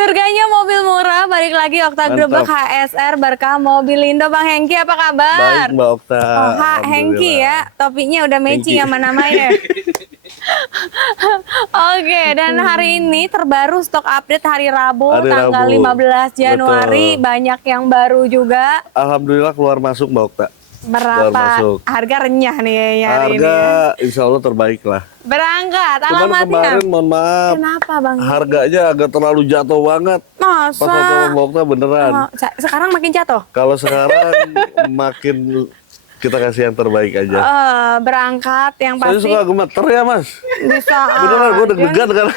Surganya mobil murah, balik lagi Okta Grebek HSR Berkah Mobilindo. Bang Hengki apa kabar? Baik Mbak Okta. Oh, Hengki ya, topiknya udah matching sama namanya. Oke, dan hari ini terbaru stok update hari Rabu, tanggal 15 Januari. Betul. Banyak yang baru juga. Alhamdulillah keluar masuk Mbak Okta. Berapa? Harga renyah nih ya hari ini. Harga insya Allah terbaik lah. Berangkat, cuman alamatnya. Kemarin mohon maaf. Kenapa Bang? Harganya agak terlalu jatuh banget. Masa? Pas waktu Mbak Okta beneran. Sekarang makin jatuh? Kalau sekarang makin kita kasih yang terbaik aja. Berangkat yang pasti. Saya suka gemeter ya Mas. Bisa. Beneran gue deg-degan kan.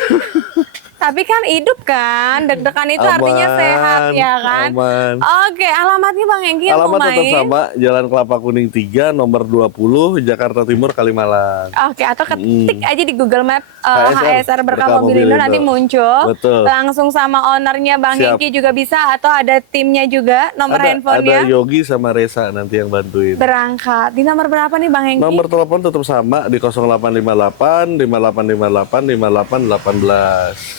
Tapi kan hidup kan, deg-degan itu artinya sehat ya kan. Aman. Oke, alamatnya Bang Hengki yang alamat mau tetap main. sama, Jalan Kelapa Kuning 3, nomor 20, Jakarta Timur, Kalimalang. Oke, atau ketik aja di Google Map HSR Berkah Mobilindo nanti muncul. Betul. Langsung sama ownernya Bang Hengki juga bisa, atau ada timnya juga, nomor handphonenya. Ada Yogi sama Resa nanti yang bantuin. Berangkat. Di nomor berapa nih Bang Hengki? Nomor telepon tetap sama di 0858 5858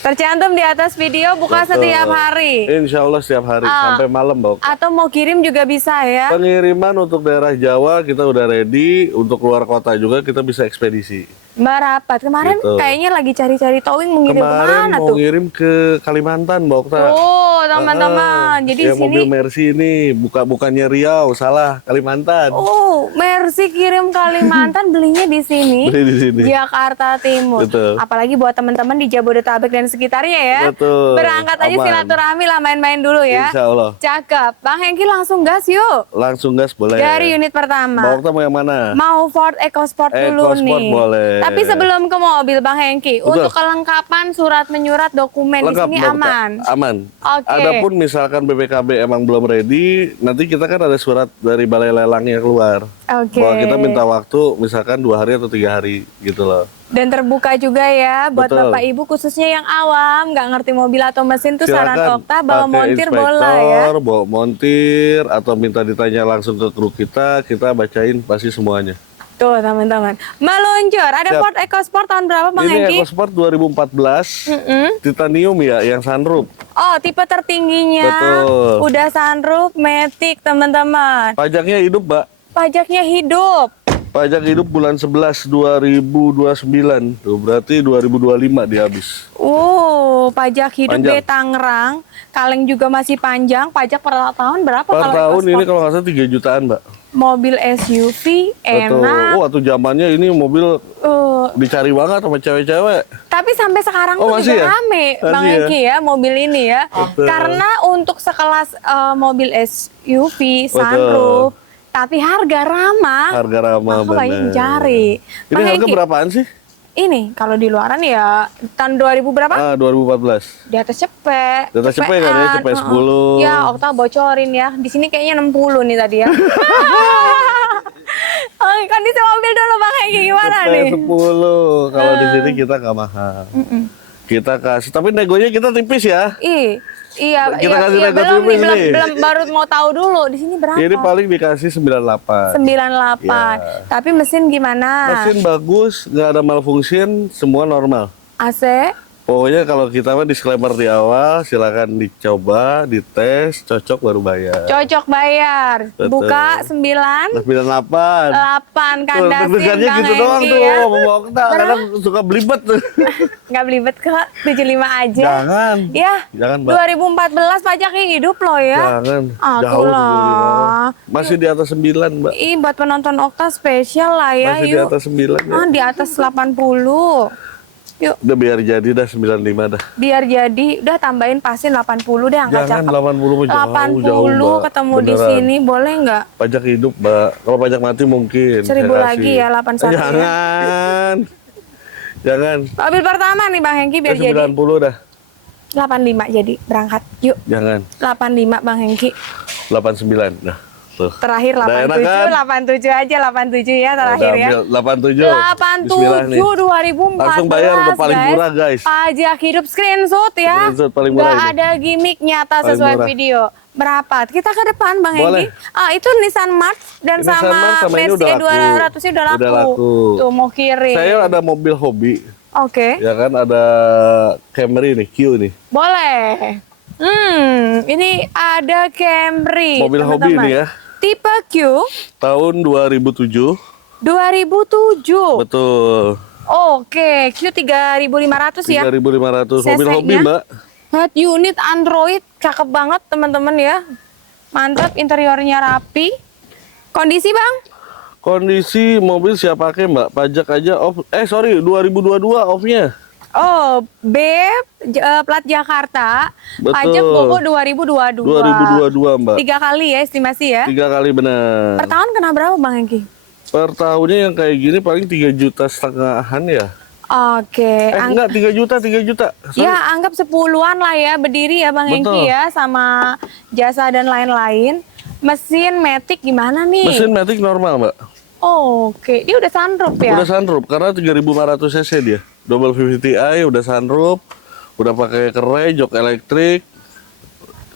5818. Tercantum di atas video, buka setiap hari. Insya Allah setiap hari sampai malam Mbak. Atau mau kirim juga bisa ya. Pengiriman untuk daerah Jawa kita udah ready, untuk luar kota juga kita bisa ekspedisi. Mbak Rapat kemarin kayaknya lagi cari-cari towing mau ngirim kemana tuh? Kemarin mau ngirim ke Kalimantan Mbak Okta. Oh teman-teman, jadi yang sini mobil Mercy ini bukannya Riau, salah Kalimantan. Oh, Mercy kirim Kalimantan, belinya di sini. Beli di sini. Jakarta Timur. Betul. Apalagi buat teman-teman di Jabodetabek dan sekitarnya ya. Betul. Berangkat aja silaturahmi lah, main-main dulu ya. Insya Allah. Cakep. Bang Hengki langsung gas yuk. Langsung gas boleh. Dari unit pertama. Mbak Okta mau yang mana? Mau Ford EcoSport dulu nih. Boleh. Tapi sebelum ke mobil Bang Hengki, untuk kelengkapan surat menyurat dokumen lengkap, di sini aman. Aman. Oke. Adapun misalkan BPKB emang belum ready, nanti kita kan ada surat dari balai lelangnya keluar. Bahwa kita minta waktu misalkan 2 hari atau 3 hari gitu loh. Dan terbuka juga ya buat Bapak Ibu khususnya yang awam, nggak ngerti mobil atau mesin tuh saran Okta bawa montir boleh ya. Bawa montir atau minta ditanya langsung ke kru kita bacain pasti semuanya. Tuh teman-teman, meluncur. Ada Ford EcoSport tahun berapa Bang Hengki? Ini EcoSport 2014, titanium ya, yang sunroof. Oh, tipe tertingginya. Betul. Udah sunroof, matic teman-teman. Pajaknya hidup, Mbak. Pajaknya hidup. Pajak hidup bulan 11 2029. Tuh, berarti 2025 dia habis. Pajak hidup di Tangerang. Kaleng juga masih panjang. Pajak per tahun berapa per kalau tahun EcoSport? ini kalau nggak salah 3 jutaan, Mbak. Mobil SUV enak. Betul. Waktu zamannya ini mobil dicari banget sama cewek-cewek. Tapi sampai sekarang tuh juga rame Bang Hengki ya mobil ini ya. Betul. Karena untuk sekelas mobil SUV sunroof, tapi harga ramah. Harga ramah benar. Banyak yang cari. Ini harga berapaan sih? Ini kalau di luaran ya tahun 2000 berapa? 2014. Di atas cepet. Di atas cepet kan ya, cepet 10. Ya, Okta bocorin ya. Di sini kayaknya 60 nih tadi ya. Kondisi mobil dulu Bang Hengki gimana nih? 10. Kalau di sini kita nggak mahal. Kita kasih, tapi negonya kita tipis ya. Iya, kita kasih nego tipis nih. Belum baru mau tahu dulu di sini berapa? Ini paling dikasih 98. 98. Ya. Tapi mesin gimana? Mesin bagus, nggak ada malfunction, semua normal. AC? Pokoknya kalau kita mah disclaimer di awal, silakan dicoba, dites, cocok baru bayar. Cocok bayar. Betul. Buka 9 98 kandasin Bang gitu doang tuh ya. Mbak Okta, kadang suka belibet tuh. Nggak belibet ke 75 aja. Jangan. Ya. Jangan, Mbak. 2014 pajaknya hidup loh ya. Jangan. Jauh lah. Masih di atas 9, Mbak. Buat penonton Okta spesial lah ya. Masih di atas 9 ya. Di atas 80. Yuk. Udah biar jadi dah 95 dah. Biar jadi, udah tambahin pasin 80 deh angka cakep. 80 jauh, ketemu beneran. di sini boleh nggak? Pajak hidup, Mbak. Kalau pajak mati mungkin 1000 lagi ya 81. Jangan. Jangan. Mobil pertama nih Bang Hengki biar 90 jadi 90 dah. 85 jadi berangkat. Yuk. Jangan. 85 Bang Hengki. 89 dah. Tuh. Terakhir 87, kan? 87 aja 87 ya terakhir ya. 87. 87 2014. Langsung bayar udah paling murah guys. Pajak hidup screenshot ya. Screenshot paling murah. Gak ada gimmick nyata paling sesuai murah. Video. Berapa? Kita ke depan Bang Hengki. Itu Nissan March dan Nissan sama Mercy 200 udah laku. Tuh mau kirim. Saya ada mobil hobi. Oke. Ya kan ada Camry nih, Q nih. Boleh. Ini ada Camry. Mobil hobi teman-teman. ini ya. Tipe Q Tahun 2007. 2007. Betul. Oke, Q 3.500 ya. 3.500 mobil CC-nya. hobi, Mbak. Head unit Android, cakep banget teman-teman ya. Mantap, interiornya rapi. Kondisi bang? Kondisi mobil siap pakai, Mbak. Pajak aja off. 2022 off-nya. Oh, B plat Jakarta. Betul. Pajak Bogor 2022. 2022, Mbak. 3 kali ya estimasi ya. 3 kali benar. Per tahun kena berapa Bang Hengki? Per tahunnya yang kayak gini paling 3,5 jutaan ya. Oke, Enggak, 3 juta, 3 juta. Sorry. ya anggap 10-an lah ya berdiri ya Bang Betul. Hengki ya sama jasa dan lain-lain. Mesin Matic gimana nih? Mesin Matic normal, Mbak. Oke, dia udah sunroof ya? Udah sunroof karena 3.500 cc dia. Double VVT-i udah sunroof, udah pakai kerai, jok elektrik.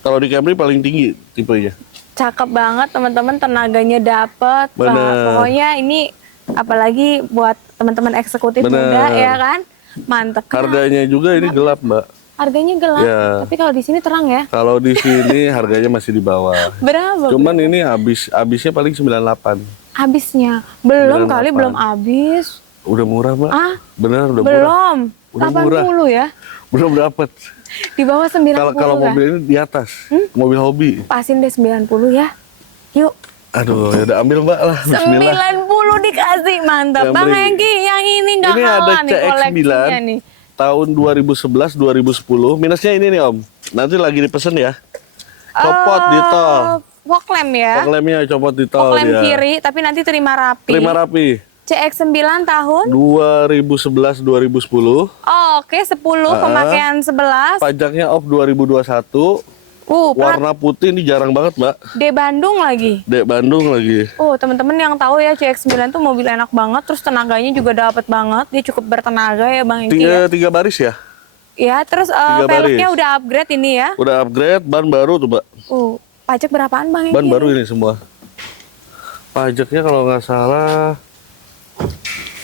Kalau di Camry paling tinggi tipenya. Cakep banget teman-teman, tenaganya dapet. Wah, Bener. pokoknya ini apalagi buat teman-teman eksekutif Bener. muda ya kan? Mantep. Harganya juga ini gelap, Mbak. Harganya gelap, Ya. tapi kalau di sini terang ya. Kalau di sini harganya masih di bawah. Berapa? Cuman ini habisnya paling 98. Habisnya belum 98. kali, belum habis. Udah murah, Mbak. Ah, Bener, udah murah. belum. Udah 80 ya. Belum dapat. Di bawah 90 Kalau kan? mobil ini di atas. Mobil hobi. Pasin deh 90 ya. Yuk. Aduh, ya udah ambil, Mbak lah. Bismillah. 90 dikasih, mantap. Camry. Bang Hengki, yang ini nggak Ini ada kalah nih koleksinya CX-9 nih. tahun 2011-2010. Minusnya ini nih, Om. Nanti lagi dipesen ya. Copot di tol. Fog lamp ya. Fog lampnya copot di Fog tol lamp dia. kiri, tapi nanti terima rapi. Terima rapi. CX-9 tahun? 2011-2010. Oke, 10 pemakaian 11. Pajaknya off 2021. Plat Warna putih ini jarang banget, Mbak. D Bandung lagi. Dek Bandung lagi. Teman-teman yang tahu ya CX-9 tuh mobil enak banget, terus tenaganya juga dapat banget. Dia cukup bertenaga ya Bang Hengki ya. Tiga baris ya? Ya, terus Tiga velgnya baris. udah upgrade ini ya. Udah upgrade, ban baru tuh, Mbak. Pajak berapaan Bang Hengki? Ban baru ini semua. Pajaknya kalau nggak salah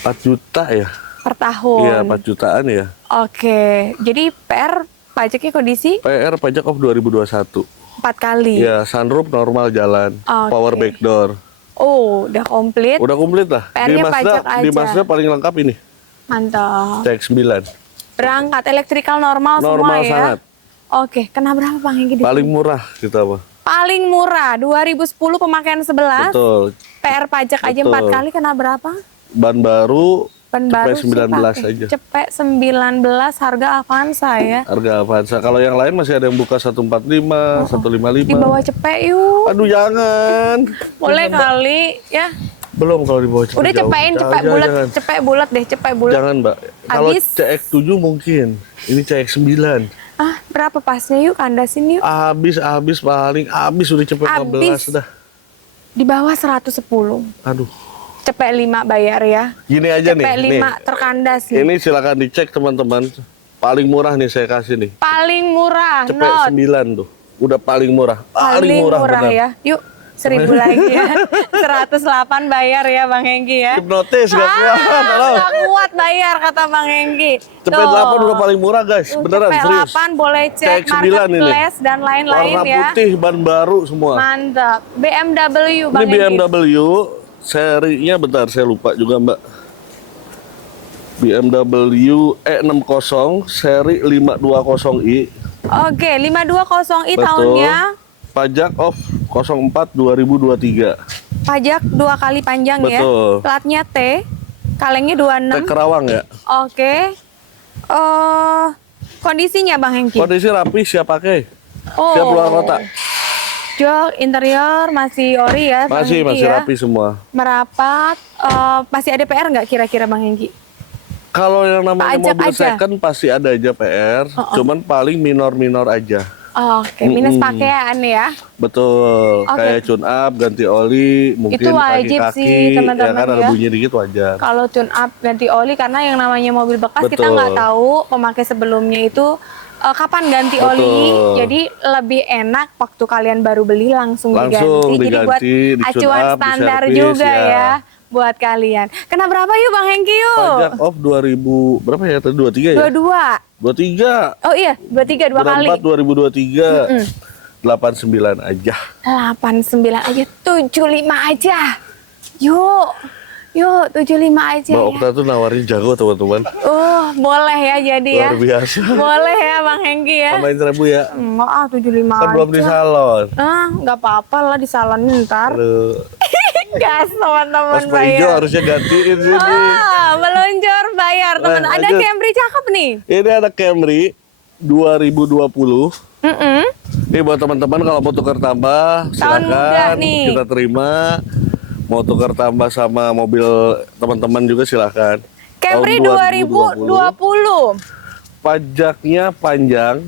4 juta ya? Per tahun. Iya, 4 jutaan ya. Oke, jadi PR pajaknya kondisi PR pajak off 2021. 4 kali. Iya, sunroof normal jalan. Oke. Power back door. Udah komplit. Udah komplit lah. Di PR-nya Mazda, pajak di aja. Mazda paling lengkap ini. Mantap. CX-9. Berangkat elektrikal normal, Normal semua ya. sangat. Oke, kena berapa Bang Hengki di Paling sini? murah kita apa? Paling murah 2010 pemakaian 11. Betul. PR pajak aja 4 Betul. kali kena berapa? Ban baru, Ban cepet baru sih 19 pakai. aja. Cepet 19 harga Avanza ya. Harga Avanza. Kalau yang lain masih ada yang buka 145, 155. Di bawah cepet yuk. Aduh, jangan. Boleh kali ya. Belum kalau di bawah cepet. Udah jauh. cepetin, cepet Jangan, bulat, jangan. cepet bulat deh, cepet bulat. Jangan, Mbak. Kalau Habis. CX-7 mungkin. Ini CX-9. Berapa pasnya yuk, kandasin yuk. Habis paling habis udah cepet 15 dah. Di bawah 110. Aduh. Cepet 5 bayar ya. Gini aja Cepet nih. 5 terkandas nih. Ini silakan dicek teman-teman. Paling murah nih saya kasih nih. Paling murah, Cepet not. 9 tuh. Udah paling murah. Paling murah benar. ya. Yuk, 1.000 lagi ya. 108 bayar ya Bang Hengki ya. Hipnotis gak kuat. Halo. Gak kuat bayar kata Bang Hengki. Cepet 8 udah paling murah guys. Beneran Cepet serius. 8 boleh cek CX-9 ini. marketplace dan lain-lain Warna ya. putih, ban baru semua. Mantap. BMW Bang Ini Hengki. BMW serinya bentar saya lupa juga Mbak. BMW E60 seri 520i. Oke, 520i Betul. tahunnya. Pajak off 04 2023. Pajak 2 kali panjang ya. Betul. Platnya T. Kalengnya Tag 26. Kerawang ya. Oke. Kondisinya Bang Hengki. Kondisi rapi, siap pakai. Siap keluar kota. Jok interior masih ori ya Bang Masih Hengki ya. rapi semua. Merapat. Masih ada PR nggak kira-kira Bang Hengki? Kalau yang namanya Pajak mobil aja. second pasti ada aja PR, cuman paling minor-minor aja. Oke, minus pakaian ya. Betul, Oke. kayak tune up, ganti oli, mungkin Itu wajib kaki-kaki, sih, teman-teman, ya kan ada ya. bunyi dikit wajar. Kalau tune up ganti oli karena yang namanya mobil bekas kita Betul. nggak tahu pemakai sebelumnya itu kapan ganti Betul. oli. Jadi lebih enak waktu kalian baru beli langsung Langsung diganti. Jadi buat diganti, di-tune acuan up, standar diservis, juga ya. ya buat kalian. Kena berapa yuk Bang Hengki yuk? Pajak off 2000 berapa ya? Tadi 23 ya? 22. 23. Oh iya, 23 dua kali. 24 2023. 89 aja. 89 aja, 75 aja. Yuk. Yuk, 75 aja Mbak ya. Okta tuh nawarin jago teman-teman. Boleh ya jadi ya. Luar biasa. Boleh ya Bang Hengki ya. Tambahin 1000 ya. 75 Kan aja. belum di salon. Nggak apa-apa lah di salonnya ntar. Aduh. Gas teman-teman Mas Pak Ijo bayar. harusnya gantiin sini. Meluncur bayar teman. Nah, Ada lanjut. Camry cakep nih. Ini ada Camry 2020. Ini buat teman-teman kalau mau tukar tambah Tahun muda silakan nih. kita terima. Mau tukar tambah sama mobil teman-teman juga silakan. Camry Tahun 2020. Pajaknya panjang.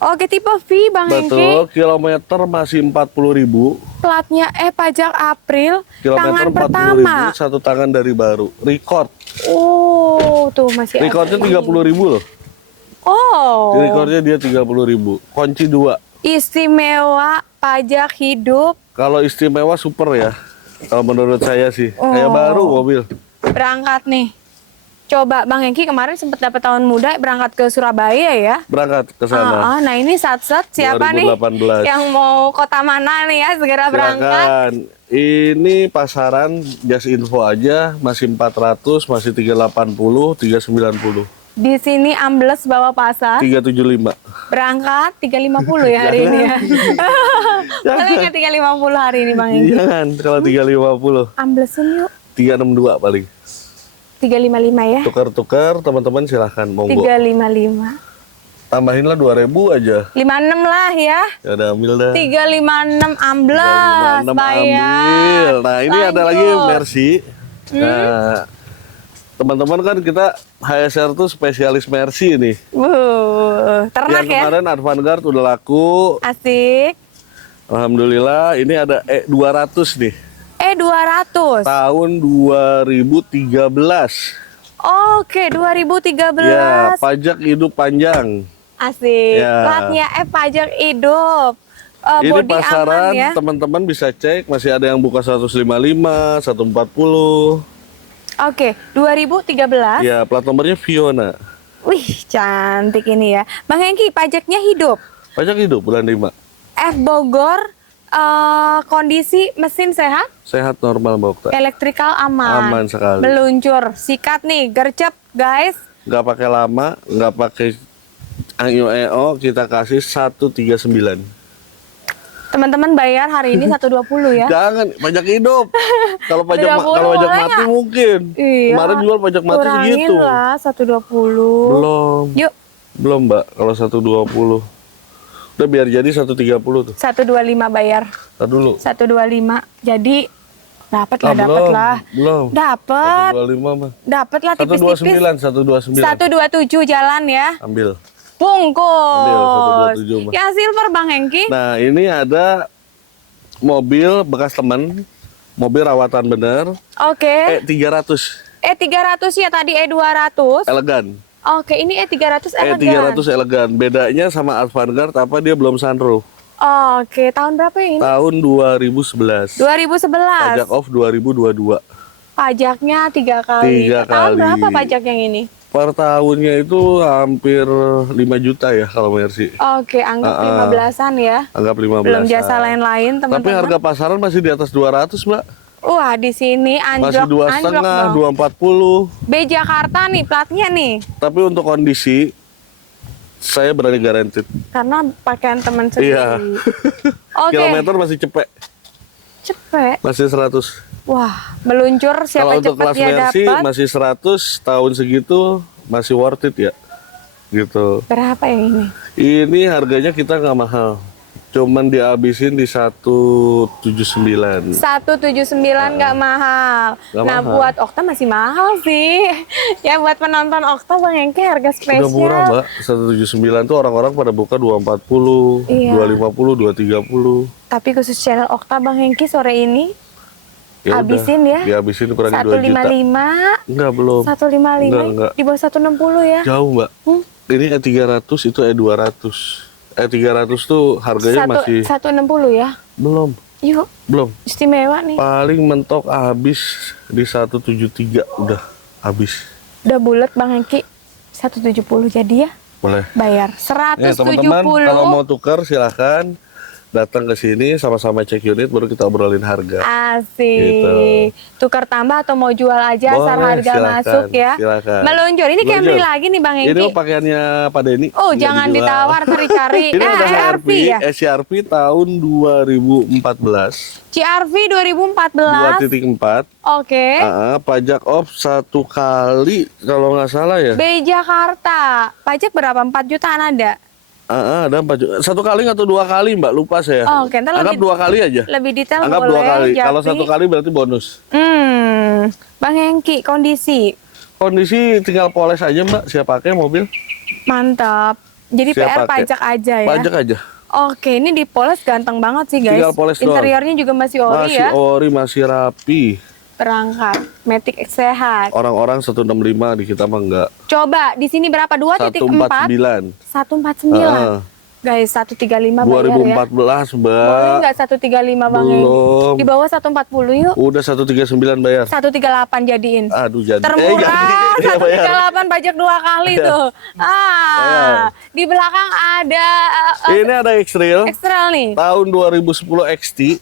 Oke, tipe V Bang Hengki. Betul, kilometer masih 40.000. Platnya Pajak April. Tangan Kilometer 40.000, pertama. satu tangan dari baru. Record. Tuh masih Recordnya ada. 30.000 loh. Oh. Recordnya dia 30.000. Kunci 2. Istimewa pajak hidup. Kalau istimewa super ya. Kalau menurut saya sih. Kayak baru mobil. Berangkat nih. Coba Bang Hengki kemarin sempat dapat tahun muda berangkat ke Surabaya ya. Berangkat ke sana. Nah ini sat-sat siapa 2018. nih yang mau kota mana nih ya segera berangkat. Silakan. Ini pasaran just info aja masih 400, masih 380, 390. Di sini ambles bawa pasar. 375. Berangkat 350 ya hari ini ya. Boleh nggak 350 hari ini Bang Hengki? Jangan kalau 350. Amblesin yuk. 362 paling. 355 ya. Tukar-tukar teman-teman silahkan monggo. 355. Tambahinlah 2.000 aja. 56 lah ya. Ya udah ambil dah. 356 ambles 356 bayar. ambil. Nah, ini ada lagi Lanjut. Mercy. Nah, teman-teman kan kita HSR tuh spesialis Mercy nih. Ternak Yang ya. kemarin Avantgarde udah laku. Asik. Alhamdulillah, ini ada E200 nih. 200. Tahun 2013. Oke, 2013. Ya, pajak hidup panjang. Asik. Ya. Platnya pajak hidup. Ini Body pasaran aman ya. teman-teman bisa cek, masih ada yang buka 155, 140. Oke, 2013. Ya, plat nomornya Fiona. Wih, cantik ini ya. Bang Hengki, pajaknya hidup. Pajak hidup bulan 5. F Bogor, kondisi mesin sehat, Sehat normal Mbak Okta. elektrikal aman. Aman sekali. Meluncur, sikat nih, gercep guys. Nggak pakai lama, nggak pakai AIO, kita kasih 139. Teman-teman bayar hari ini 120 ya. Jangan pajak hidup. Kalau pajak 120 kalau pajak boleh mati nggak? mungkin. Iya. Kemarin jual pajak mati Kurangin segitu. lah 120. Belum. Yuk, Belum, Mbak. Kalau 120. Udah biar jadi 130 tuh. 125 bayar. Tar dulu. 125. Jadi dapat lah, Ah, dapat belum. lah. Belum. Dapat. 125 mah. Dapat lah tipis-tipis. 129, 129. 127 jalan ya. Ambil. Bungkus. 127, Mbak. Yang silver Bang Hengki. Nah, ini ada mobil bekas temen, mobil rawatan bener, Oke. 300 300 ya tadi 200. elegan. Oke, ini 300 elegan. 300 elegan. Bedanya sama Avantgarde apa dia belum sunroof. Oke, tahun berapa ini? Tahun 2011. 2011. Pajak off 2022. Pajaknya 3 kali. Tiga Tahun kali. berapa pajak yang ini? Per tahunnya itu hampir 5 juta ya kalau Mercy. Oke, anggap 15-an ya. Anggap 15. Belum jasa lain-lain, Tapi teman-teman. harga pasaran masih di atas 200, Mbak. Wah, di sini Masih anjlok, anjlok 2,5, dong. 240. B Jakarta nih, platnya nih. Tapi untuk kondisi saya berani garansi. Karena pakaian teman sendiri. Iya. Oke, Kilometer masih cepet. masih 100. Wah, meluncur Kalau siapa untuk cepat kelas dia Mercy dapat. masih 100, tahun segitu masih worth it ya. Gitu. Berapa yang ini? Ini harganya kita nggak mahal. Cuman dihabisin di 179. 179 nggak mahal. Nggak Nah, mahal. buat Okta masih mahal sih. Ya buat penonton Okta Bang Hengki harga spesial. Udah murah, Mbak. 179 tuh orang-orang pada buka 240, Iya. 250, 230. Tapi khusus channel Okta Bang Hengki sore ini Ya habisin udah, ya. Dihabisin kurangin 2 juta. 155, Enggak, belum. 155 Enggak. di bawah 160 ya. Jauh, Mbak. Ini E300 itu E200. E300 tuh harganya masih 160 ya. belum. Yuk, Belum. istimewa nih. Paling mentok habis di 173 udah habis. Udah bulat Bang Hengki. 170 jadi ya? Boleh. Bayar Nih, 170. teman-teman kalau mau tukar silahkan datang ke sini sama-sama cek unit baru kita obrolin harga. Asik. Gitu. Tukar tambah atau mau jual aja asal Boleh, harga silakan, masuk ya. silakan. Meluncur. Ini Camry Meluncur. lagi nih Bang Ini Hengki. pakaiannya Pak Denny. Oh, nggak jangan dijual. ditawar cari-cari. Ini ada ERV ya? SCRV tahun 2014. CRV 2014. 2.4. Oke. Pajak off 1 kali kalau nggak salah ya. B Jakarta. Pajak berapa? 4 jutaan ada? Ada 4 juta. 1 kali atau 2 kali Mbak, lupa saya. Oh, oke, ntar Anggap lebih- 2 kali aja. Lebih detail Anggap boleh. 2 kali. Kalau Japri. 1 kali berarti bonus. Bang Hengki, kondisi Kondisi tinggal poles aja Mbak, siap pakai mobil. mantap. Jadi Siap PR pakai. pajak aja ya. Pajak aja. Oke, ini dipoles ganteng banget sih guys. Tinggal poles doang. Interiornya juga masih ori Masih ya. ori, masih rapi. Berangkat, Matic X sehat. Orang-orang 165 di kita mah enggak. Coba di sini berapa? 2.4? 149. 149. Guys, 135 bayar ya. 2014 Boleh Mbak. nggak 135 Bang Hengki? Belum. Di bawah 140 yuk. Udah 139 bayar. 138 jadiin. Aduh jadi. Termurah, Iya, bayar. 138 pajak 2 kali tuh. Di belakang ada Ini ada X-Trail X-Trail nih. tahun 2010 XT.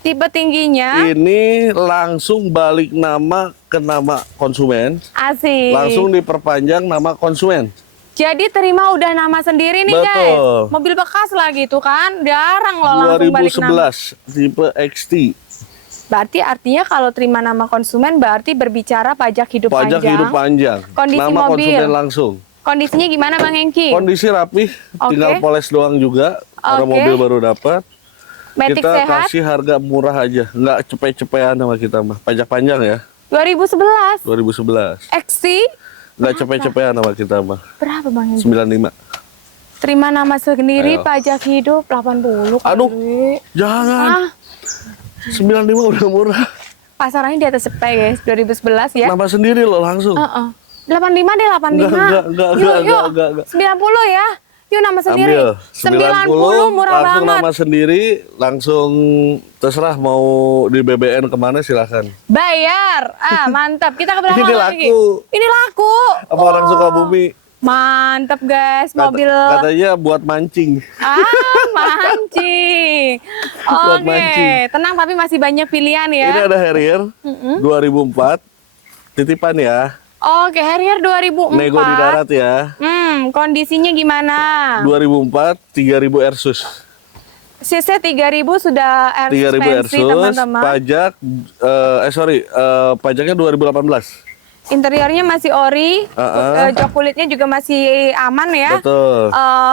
Tipe tingginya Ini langsung balik nama ke nama konsumen. asik. Langsung diperpanjang nama konsumen. Jadi terima udah nama sendiri nih guys. Betul. Mobil bekas lagi tuh kan. Jarang loh langsung balik nama. 2011 tipe XT. Berarti artinya kalau terima nama konsumen berarti berbicara pajak hidup Pajak panjang. hidup panjang. Kondisi Nama mobil. konsumen langsung. Kondisinya gimana Bang Hengki? Kondisi rapi, Oke. tinggal poles doang juga. Karena Oke. mobil baru dapat. Matic Kita sehat. kasih harga murah aja, nggak cepet-cepetan sama kita mah. Pajak panjang ya, 2011. 2011. XC Nggak cepet-cepetan sama kita mah. berapa Bang Hengki? 95. Terima nama sendiri Ayo. pajak hidup 80 kali. Aduh. Jangan. Ah, 95 udah murah. pasarannya di atas CP guys, 2011 ya. Nama sendiri loh langsung. 85 deh, 85. Enggak, Yuk, enggak. 90 ya. Yuk nama sendiri. Ambil 90 murah langsung banget. nama sendiri, langsung terserah mau di BBN kemana silahkan. Bayar. Mantap. Kita ke belakang Ini lagi. laku. Ini laku. Apa orang suka bumi? Mantap guys, mobil. Katanya buat mancing. Mancing. Buat Oke, mancing. tenang tapi masih banyak pilihan ya. Ini ada Harrier 2004, titipan ya. Oke, Harrier 2004. Nego di darat ya. Kondisinya gimana? 2004, 3000 Airsus. CC 3000 sudah Airsus 3000 fancy Airsus, teman-teman. pajak, pajaknya 2018. Interiornya masih ori, jok kulitnya juga masih aman ya. Betul.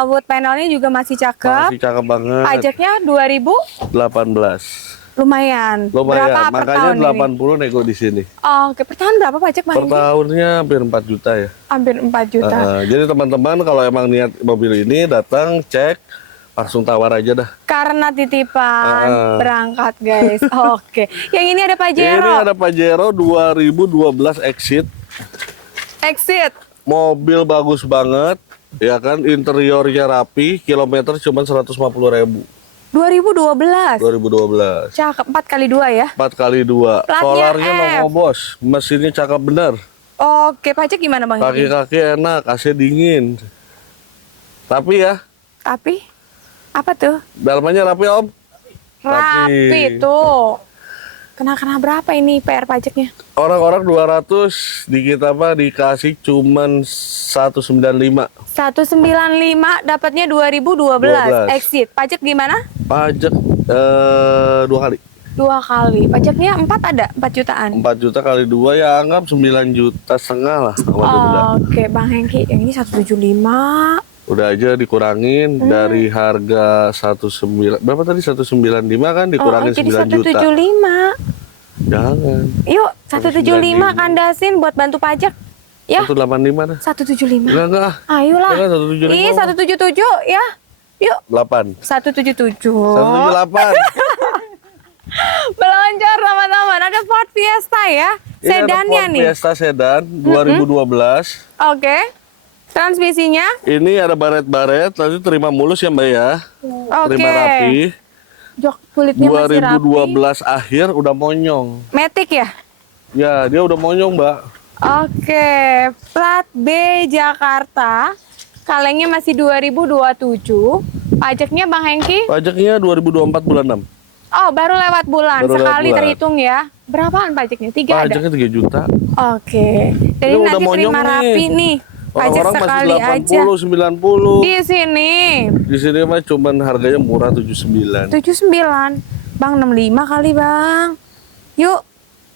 Wood panelnya juga masih cakep. Masih cakep banget. Pajaknya 2000, 18. Lumayan. Lumayan, Berapa per makanya tahun 80 nego di sini. Oke, per tahun berapa pajak Bang? Per tahunnya hampir 4 juta ya. Hampir 4 juta. Jadi teman-teman kalau emang niat mobil ini datang cek, langsung tawar aja dah. Karena titipan berangkat guys. Oke. Yang ini ada Pajero. Ini ada Pajero 2012 Exit. Exit. Mobil bagus banget, ya kan, interiornya rapi, kilometer cuma 150.000. 2012. 2012. Cakep 4 kali 2 ya. 4 kali 2. Platnya Solarnya F. nongol bos, mesinnya cakep bener. Oke, pajak gimana Bang? Kaki-kaki enak, AC dingin. Tapi ya, Tapi apa tuh? dalamannya rapi om. Rapi tuh. Kena berapa ini PR pajaknya? Orang-orang 200 di kita mah dikasih cuman 195. 195 dapatnya 2012 exit. Pajak gimana? Pajak 2 kali. 2 kali. Pajaknya 4 ada? 4 jutaan. 4 juta kali 2 ya anggap 9,5 juta lah sama denda. Oke, Bang Hengki, yang ini 175. Udah aja dikurangin dari harga 19 berapa tadi 195 kan dikurangin jadi 9 juta. 175. Jangan. Yuk, 175 kandasin buat bantu pajak. Ya. 185 dah. 175. Enggak. Ayolah. Jangan 175. Ih, 177 ya. Yuk. 8. 177. 178. Meluncur teman-teman. Ada Ford Fiesta ya. Ini Sedannya ada Ford nih. Fiesta sedan 2012. Oke. Transmisinya. Ini ada baret-baret, nanti terima mulus ya Mbak ya. Oke. Terima rapi. Jok kulitnya masih rapi. 2012 akhir udah monyong. Matic ya? Ya, dia udah monyong Mbak. Oke, plat B Jakarta. Kalengnya masih 2027. Pajaknya Bang Hengki? Pajaknya 2024 bulan 6. Oh, baru lewat bulan. Baru lewat Sekali bulan. terhitung ya. Berapaan pajaknya? 3 ada? Pajaknya 3 juta. Oke. Jadi Ini udah nanti monyong terima nih. rapi nih. Pajak Orang-orang sekali masih aja. 80, 90. Di sini Di sini mah cuman harganya murah 79. 79. Bang 65 kali, Bang. Yuk.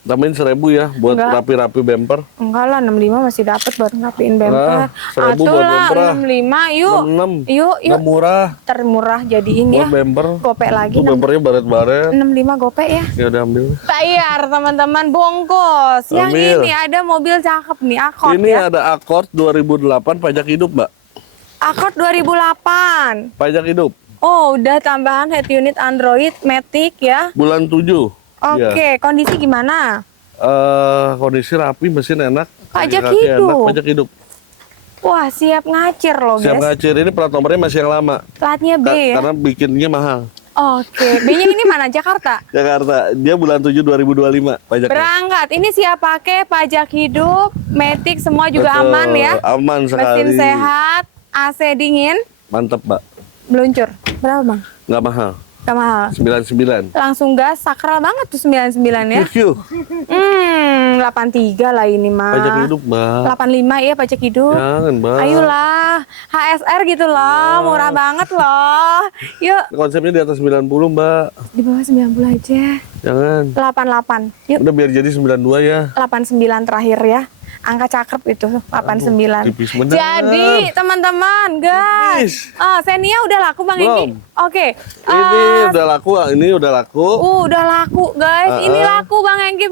Tambahin 1.000 ya buat Enggak. rapi-rapi bumper. Enggak lah, 65 masih dapat buat ngapain bumper. 1.000 Atuh buat lah, bumper. 65. Yuk. 66. Yuk. Nggak murah Termurah jadiin ya. buat bumper. Gopek lagi. Tuh bumpernya baret-baret. 65 gopek ya. Ya udah ambil. Bayar teman-teman, bongkos. Yang Ambil. ini ada mobil cakep nih, Accord Ini ya. ada Accord 2008 pajak hidup, Mbak. Accord 2008. Pajak hidup. Oh, udah tambahan head unit Android Matic ya. Bulan 7. Oke, kondisi gimana? Kondisi rapi, mesin enak. Pajak kaki hidup. enak, pajak hidup. Wah, siap ngacir loh, Siap guys. ngacir, ini plat nomornya masih yang lama. Platnya B ya. Karena bikinnya mahal. Oke, B-nya ini mana? Jakarta. Jakarta, dia bulan 7 2025 pajaknya. Berangkat. Ini siap pakai, pajak hidup, Matic semua juga Betul, aman ya. Aman sekali. Mesin sehat, AC dingin, Mantep, Mbak. meluncur. Berapa, Bang? Nggak mahal. Gak mahal. 99. Langsung gas, sakral banget tuh 99 ya. QQ. 83 lah ini mah. Pajak hidup, Mbak. 85 ya pajak hidup. Jangan, Mbak. Ayolah, HSR gitu loh, murah banget loh. Yuk, Konsepnya di atas 90, Mbak. di bawah 90 aja. Jangan. 88. Yuk, Udah biar jadi 92 ya. 89 terakhir ya. Angka cakep itu 89. Tipis bener. Jadi teman-teman, guys. Xenia udah laku Bang Hengki? Belum. Oke. Ini udah laku, ini udah laku. Udah laku guys. Ini laku Bang Hengki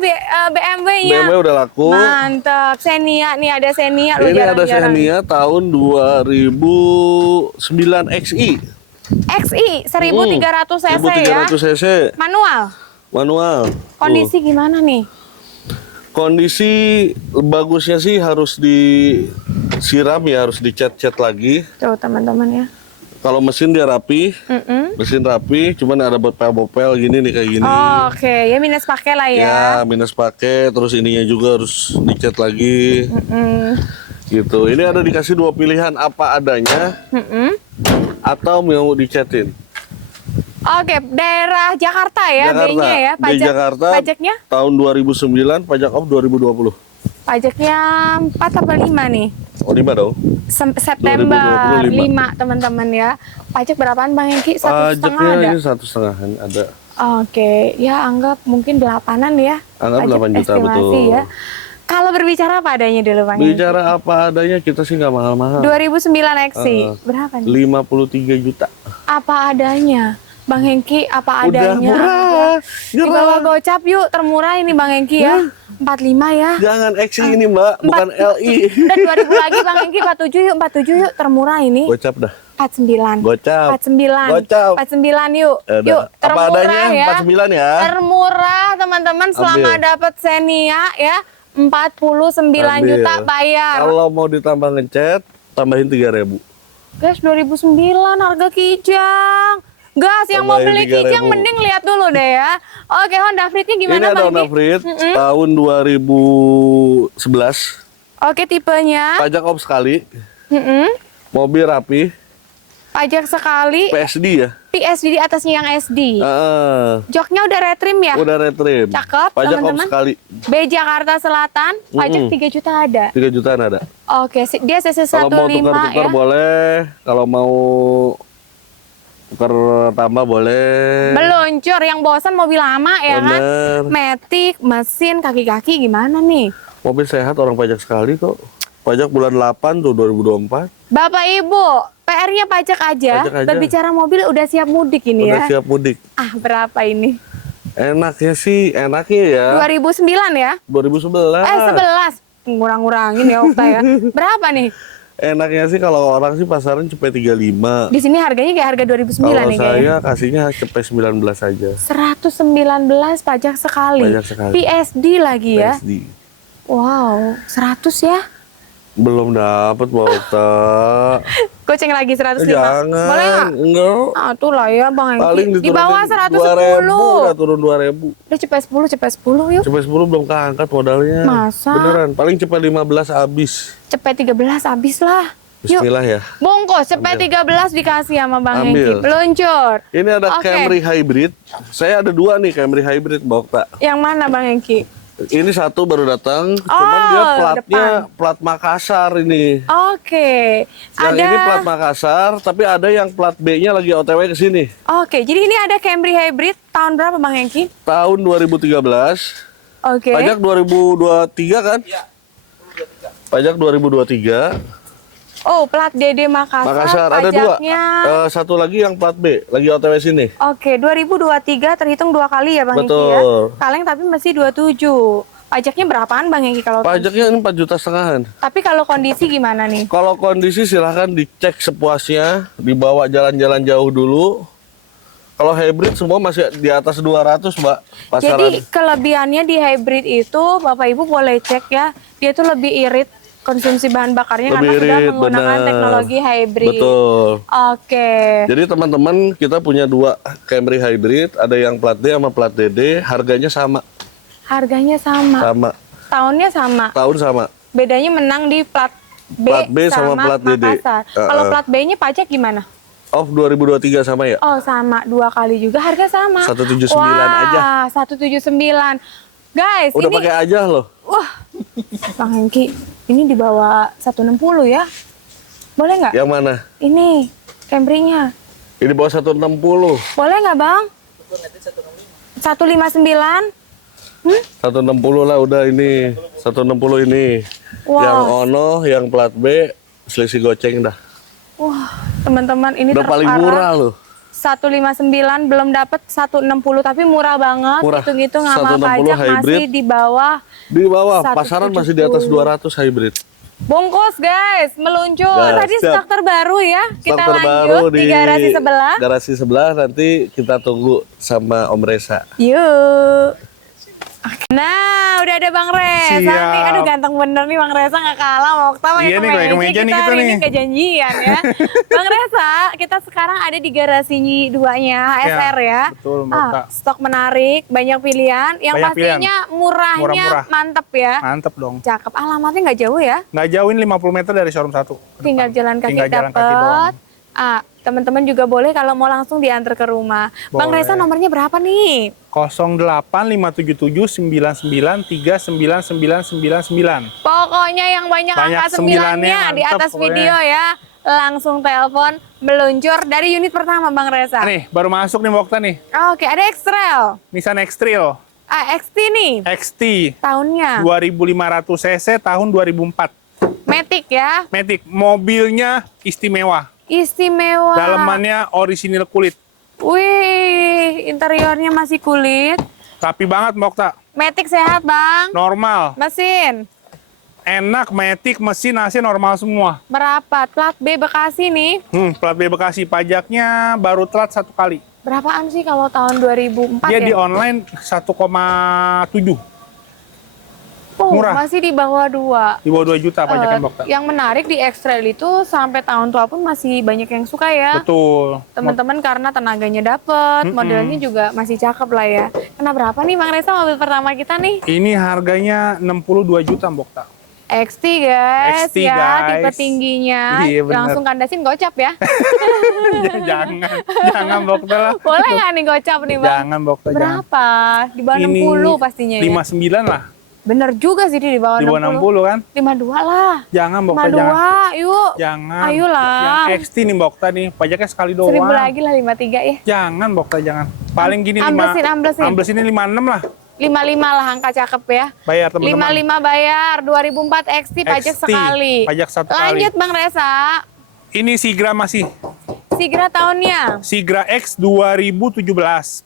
BMW-nya. BMW udah laku. Mantap. Xenia nih, ada Xenia lo Ini ada jarang-jarang. Xenia tahun 2009 XI. XI 1300 cc ya. 1300 cc. Manual. Manual. Kondisi gimana nih? Kondisi bagusnya sih harus disiram ya, harus dicat-cat lagi. Tuh teman-teman ya. Kalau mesin dia rapi, mesin rapi, cuman ada bopel-bopel gini nih kayak gini. Oh, oke, ya minus pakai lah ya. Ya, minus pakai, terus ininya juga harus dicat lagi. Gitu. Ini ada dikasih 2 pilihan, apa adanya atau mau dicatin. Oke, daerah Jakarta ya, Jakarta. B-nya ya. Di Jakarta. Pajaknya? Tahun 2009, pajak off 2020. Pajaknya 4 apa 5 nih? Oh, 5 dong. September 2025. 5 teman-teman ya. Pajak berapaan Bang Hengki? 1,5 Pajaknya ada? ini 1,5 ada. Oke, ya anggap mungkin 8-an ya. Anggap Pajak 8 juta, estimasi betul. ya. Kalau berbicara apa adanya dulu Bang Hengki? Bicara apa adanya, kita sih nggak mahal-mahal. 2009 XI, berapa nih? 53 juta. Apa adanya? Bang Hengki apa Udah adanya? murah. Di bawah gocap yuk, termurah ini Bang Hengki ya. 45 ya. Jangan XI ini, Mbak, bukan LI. Udah 2000 lagi Bang Hengki, 47 yuk, termurah ini. Gocap dah. 49. Gocap. 49. Gocap. 49 yuk. Udah. Yuk, Apa termurah adanya, ya. 49 ya. Termurah teman-teman selama Ambil. dapat Xenia ya. 49 Ambil. juta bayar. Kalau mau ditambah ngecat, tambahin 3.000. Guys, 2009 harga kijang. Gas, yang mau Tambahin beli kijang 3.000. mending lihat dulu deh ya. Oke, Honda Freed-nya gimana Ini ada Bang Honda Hengki? Freed tahun 2011. Oke, tipenya. Pajak off sekali. Mm-mm. Mobil rapi. Pajak sekali. PSD ya. PSD di atasnya yang SD. Joknya udah retrim ya? Udah retrim. Cakep, Pajak off teman-teman. sekali. B Jakarta Selatan, pajak 3 juta ada. 3 jutaan ada. Oke, dia CC 15 Kalau mau tukar-tukar ya. boleh. Kalau mau tukar tambah boleh. Meluncur, yang bosan mobil lama ya kan? Bener. Matic, mesin, kaki-kaki gimana nih? Mobil sehat orang pajak sekali kok. Pajak bulan 8 tuh 2024. Bapak Ibu, PR-nya pajak aja. Pajak aja. Berbicara mobil udah siap mudik ini Udah ya. siap mudik. Ah, berapa ini? Enaknya sih, enaknya ya. 2009 ya? 2011. 11. Ngurang-ngurangin ya Okta ya. Berapa nih? Enaknya sih kalau orang sih pasaran cepet 35. Di sini harganya kayak harga 2009 Kalau nih kayaknya. saya kasihnya cepet 19 aja. 119 pajak sekali. Pajak sekali. PSD lagi ya. PSD. Wow, 100 ya. Belum dapat Bokta. Goceng lagi 105. Jangan. Boleh nggak? Enggak. Ah, tuh lah ya Bang Paling Hengki. Di bawah 2.000, 110. udah turun 2.000. Udah cepet 10 yuk. Cepet 10 belum keangkat modalnya. Masa? Beneran, paling cepet 15 habis. Cepet 13 habis lah. Yuk. Bismillah ya. Bungkus cepet 13 dikasih sama Bang Ambil. Hengki. Peluncur. Ini ada Oke. Camry Hybrid. Saya ada 2 nih Camry Hybrid Bokta. Yang mana Bang Hengki? Ini satu baru datang, cuman Oh, dia platnya depan. plat Makassar ini. Oke. Yang ini plat Makassar, tapi ada yang plat B-nya lagi OTW ke sini. Oke, jadi ini ada Camry Hybrid tahun berapa Bang Hengki? Tahun 2013. Oke. Pajak 2023 kan? Pajak 2023. Oh, plat DD Makassar. Makassar ada 2. pajaknya. Satu lagi yang plat B, lagi OTW sini. Oke, 2023 terhitung 2 kali ya Bang Hengki ya. Betul. Kaleng tapi masih 27. Pajaknya berapaan Bang Hengki kalau? Pajaknya ini 4,5 juta. Tapi kalau kondisi gimana nih? Kalau kondisi silahkan dicek sepuasnya, dibawa jalan-jalan jauh dulu. Kalau hybrid semua masih di atas 200, Mbak. Pasaran. Jadi kelebihannya di hybrid itu Bapak Ibu boleh cek ya, dia tuh lebih irit konsumsi bahan bakarnya Lebih karena sudah irit, menggunakan benar. teknologi hybrid. Betul. Oke. Jadi teman-teman kita punya 2 Camry hybrid, ada yang plat D sama plat DD, harganya sama. Harganya sama. Sama. Tahunnya sama. Tahun sama. Bedanya menang di plat B, Plat B sama plat DD. Makassar. Kalau plat B-nya pajak gimana? Off 2023 sama ya? Oh, sama. 2 kali juga harga sama. 179 Wah, aja. 179. Guys, Udah ini pakai aja loh. wah. Bang Hengki, ini di bawah 160 ya. Boleh nggak? Yang mana? Ini Camry-nya. Ini bawah 160. Boleh nggak Bang? 159? 160 lah udah ini. 160 ini. Wow. Yang Ono, yang plat B, selisih goceng dah. Wah, teman-teman ini Udah paling terparah. murah loh. 159 belum dapat 160 tapi murah banget. Murah. Hitung-hitung sama 160 pajak hybrid. masih di bawah. Di bawah, 170. pasaran masih di atas 200 hybrid. Bungkus guys, meluncur. Gas, Tadi siap. stok terbaru ya. Kita Stok lanjut di garasi sebelah. Garasi sebelah nanti kita tunggu sama Om Reza. Yuk. Nah, udah ada Bang Reza Siap. nih. Aduh ganteng bener nih Bang Reza, nggak kalah sama Okta pakai Iya nih, pakai kemeja nih kita kita hari ini nih. kejanjian ya. Bang Reza, kita sekarang ada di garasi 2-nya HSR ya. betul, Mbak Okta. Stok menarik, banyak pilihan. Yang Banyak pastinya murahnya Murah-murah. mantep ya. Mantep dong. Cakep, alamatnya nggak jauh ya. Nggak jauhin 50 meter dari showroom 1. Tinggal jalan kaki Tinggal jalan kaki dapet. Teman-teman juga boleh kalau mau langsung diantar ke rumah. Bang Boleh. Reza nomornya berapa nih? 085779999999. Pokoknya yang banyak Banyak angka 9-nya sembilannya, di atas mantep video ya. Langsung telepon meluncur dari unit pertama Bang Reza. Nih, baru masuk nih Mbak Okta nih. Oke, ada X-Trail. Nissan X-Trail XT nih. XT Tahunnya 2500 cc tahun 2004. Matic ya. Matic, mobilnya istimewa. Istimewa. Dalamannya orisinil kulit. Wih, interiornya masih kulit. Rapi banget Mbak Okta. Matic sehat Bang. Normal. Mesin Enak, Matic, mesin AC normal semua. berapa? Plat B Bekasi nih. Plat B Bekasi, pajaknya baru telat 1 kali. Berapaan sih kalau tahun 2004 Dia ya? di online 1,7. Oh, murah. masih di bawah 2. Di bawah 2 juta pajaknya Mbak Okta. Yang menarik di X-Trail itu sampai tahun tua pun masih banyak yang suka ya. Betul. Teman-teman karena tenaganya dapet, modelnya juga masih cakep lah ya. Kena berapa nih Bang Reza mobil pertama kita nih? Ini harganya 62 juta Mbak Okta. XT guys, XT, ya guys. tipe tingginya. Iya, bener. Langsung kandasin gocap ya. Jangan Mbak Okta lah. Boleh nggak nih gocap nih Bang? Jangan Mbak Okta, jangan. Berapa? Di bawah 60 pastinya ya. 59 lah. Bener juga sih di bawah Di bawah 60. 60 kan? 52 lah. Jangan Mbak Okta, 52, jangan. yuk. Jangan. Ayolah. Yang XT nih Mbak Okta nih, pajaknya sekali doang. 1000 lagi lah 53 ya. Jangan Mbak Okta, jangan. Paling gini Amblesin. Amblesin ini 56 lah. 55 lah angka cakep ya. Bayar teman-teman. 55 bayar, 2004 XT pajak XT, sekali. pajak 1 kali. Lanjut Bang Reza. Ini Sigra masih. Sigra tahunnya. Sigra X 2017,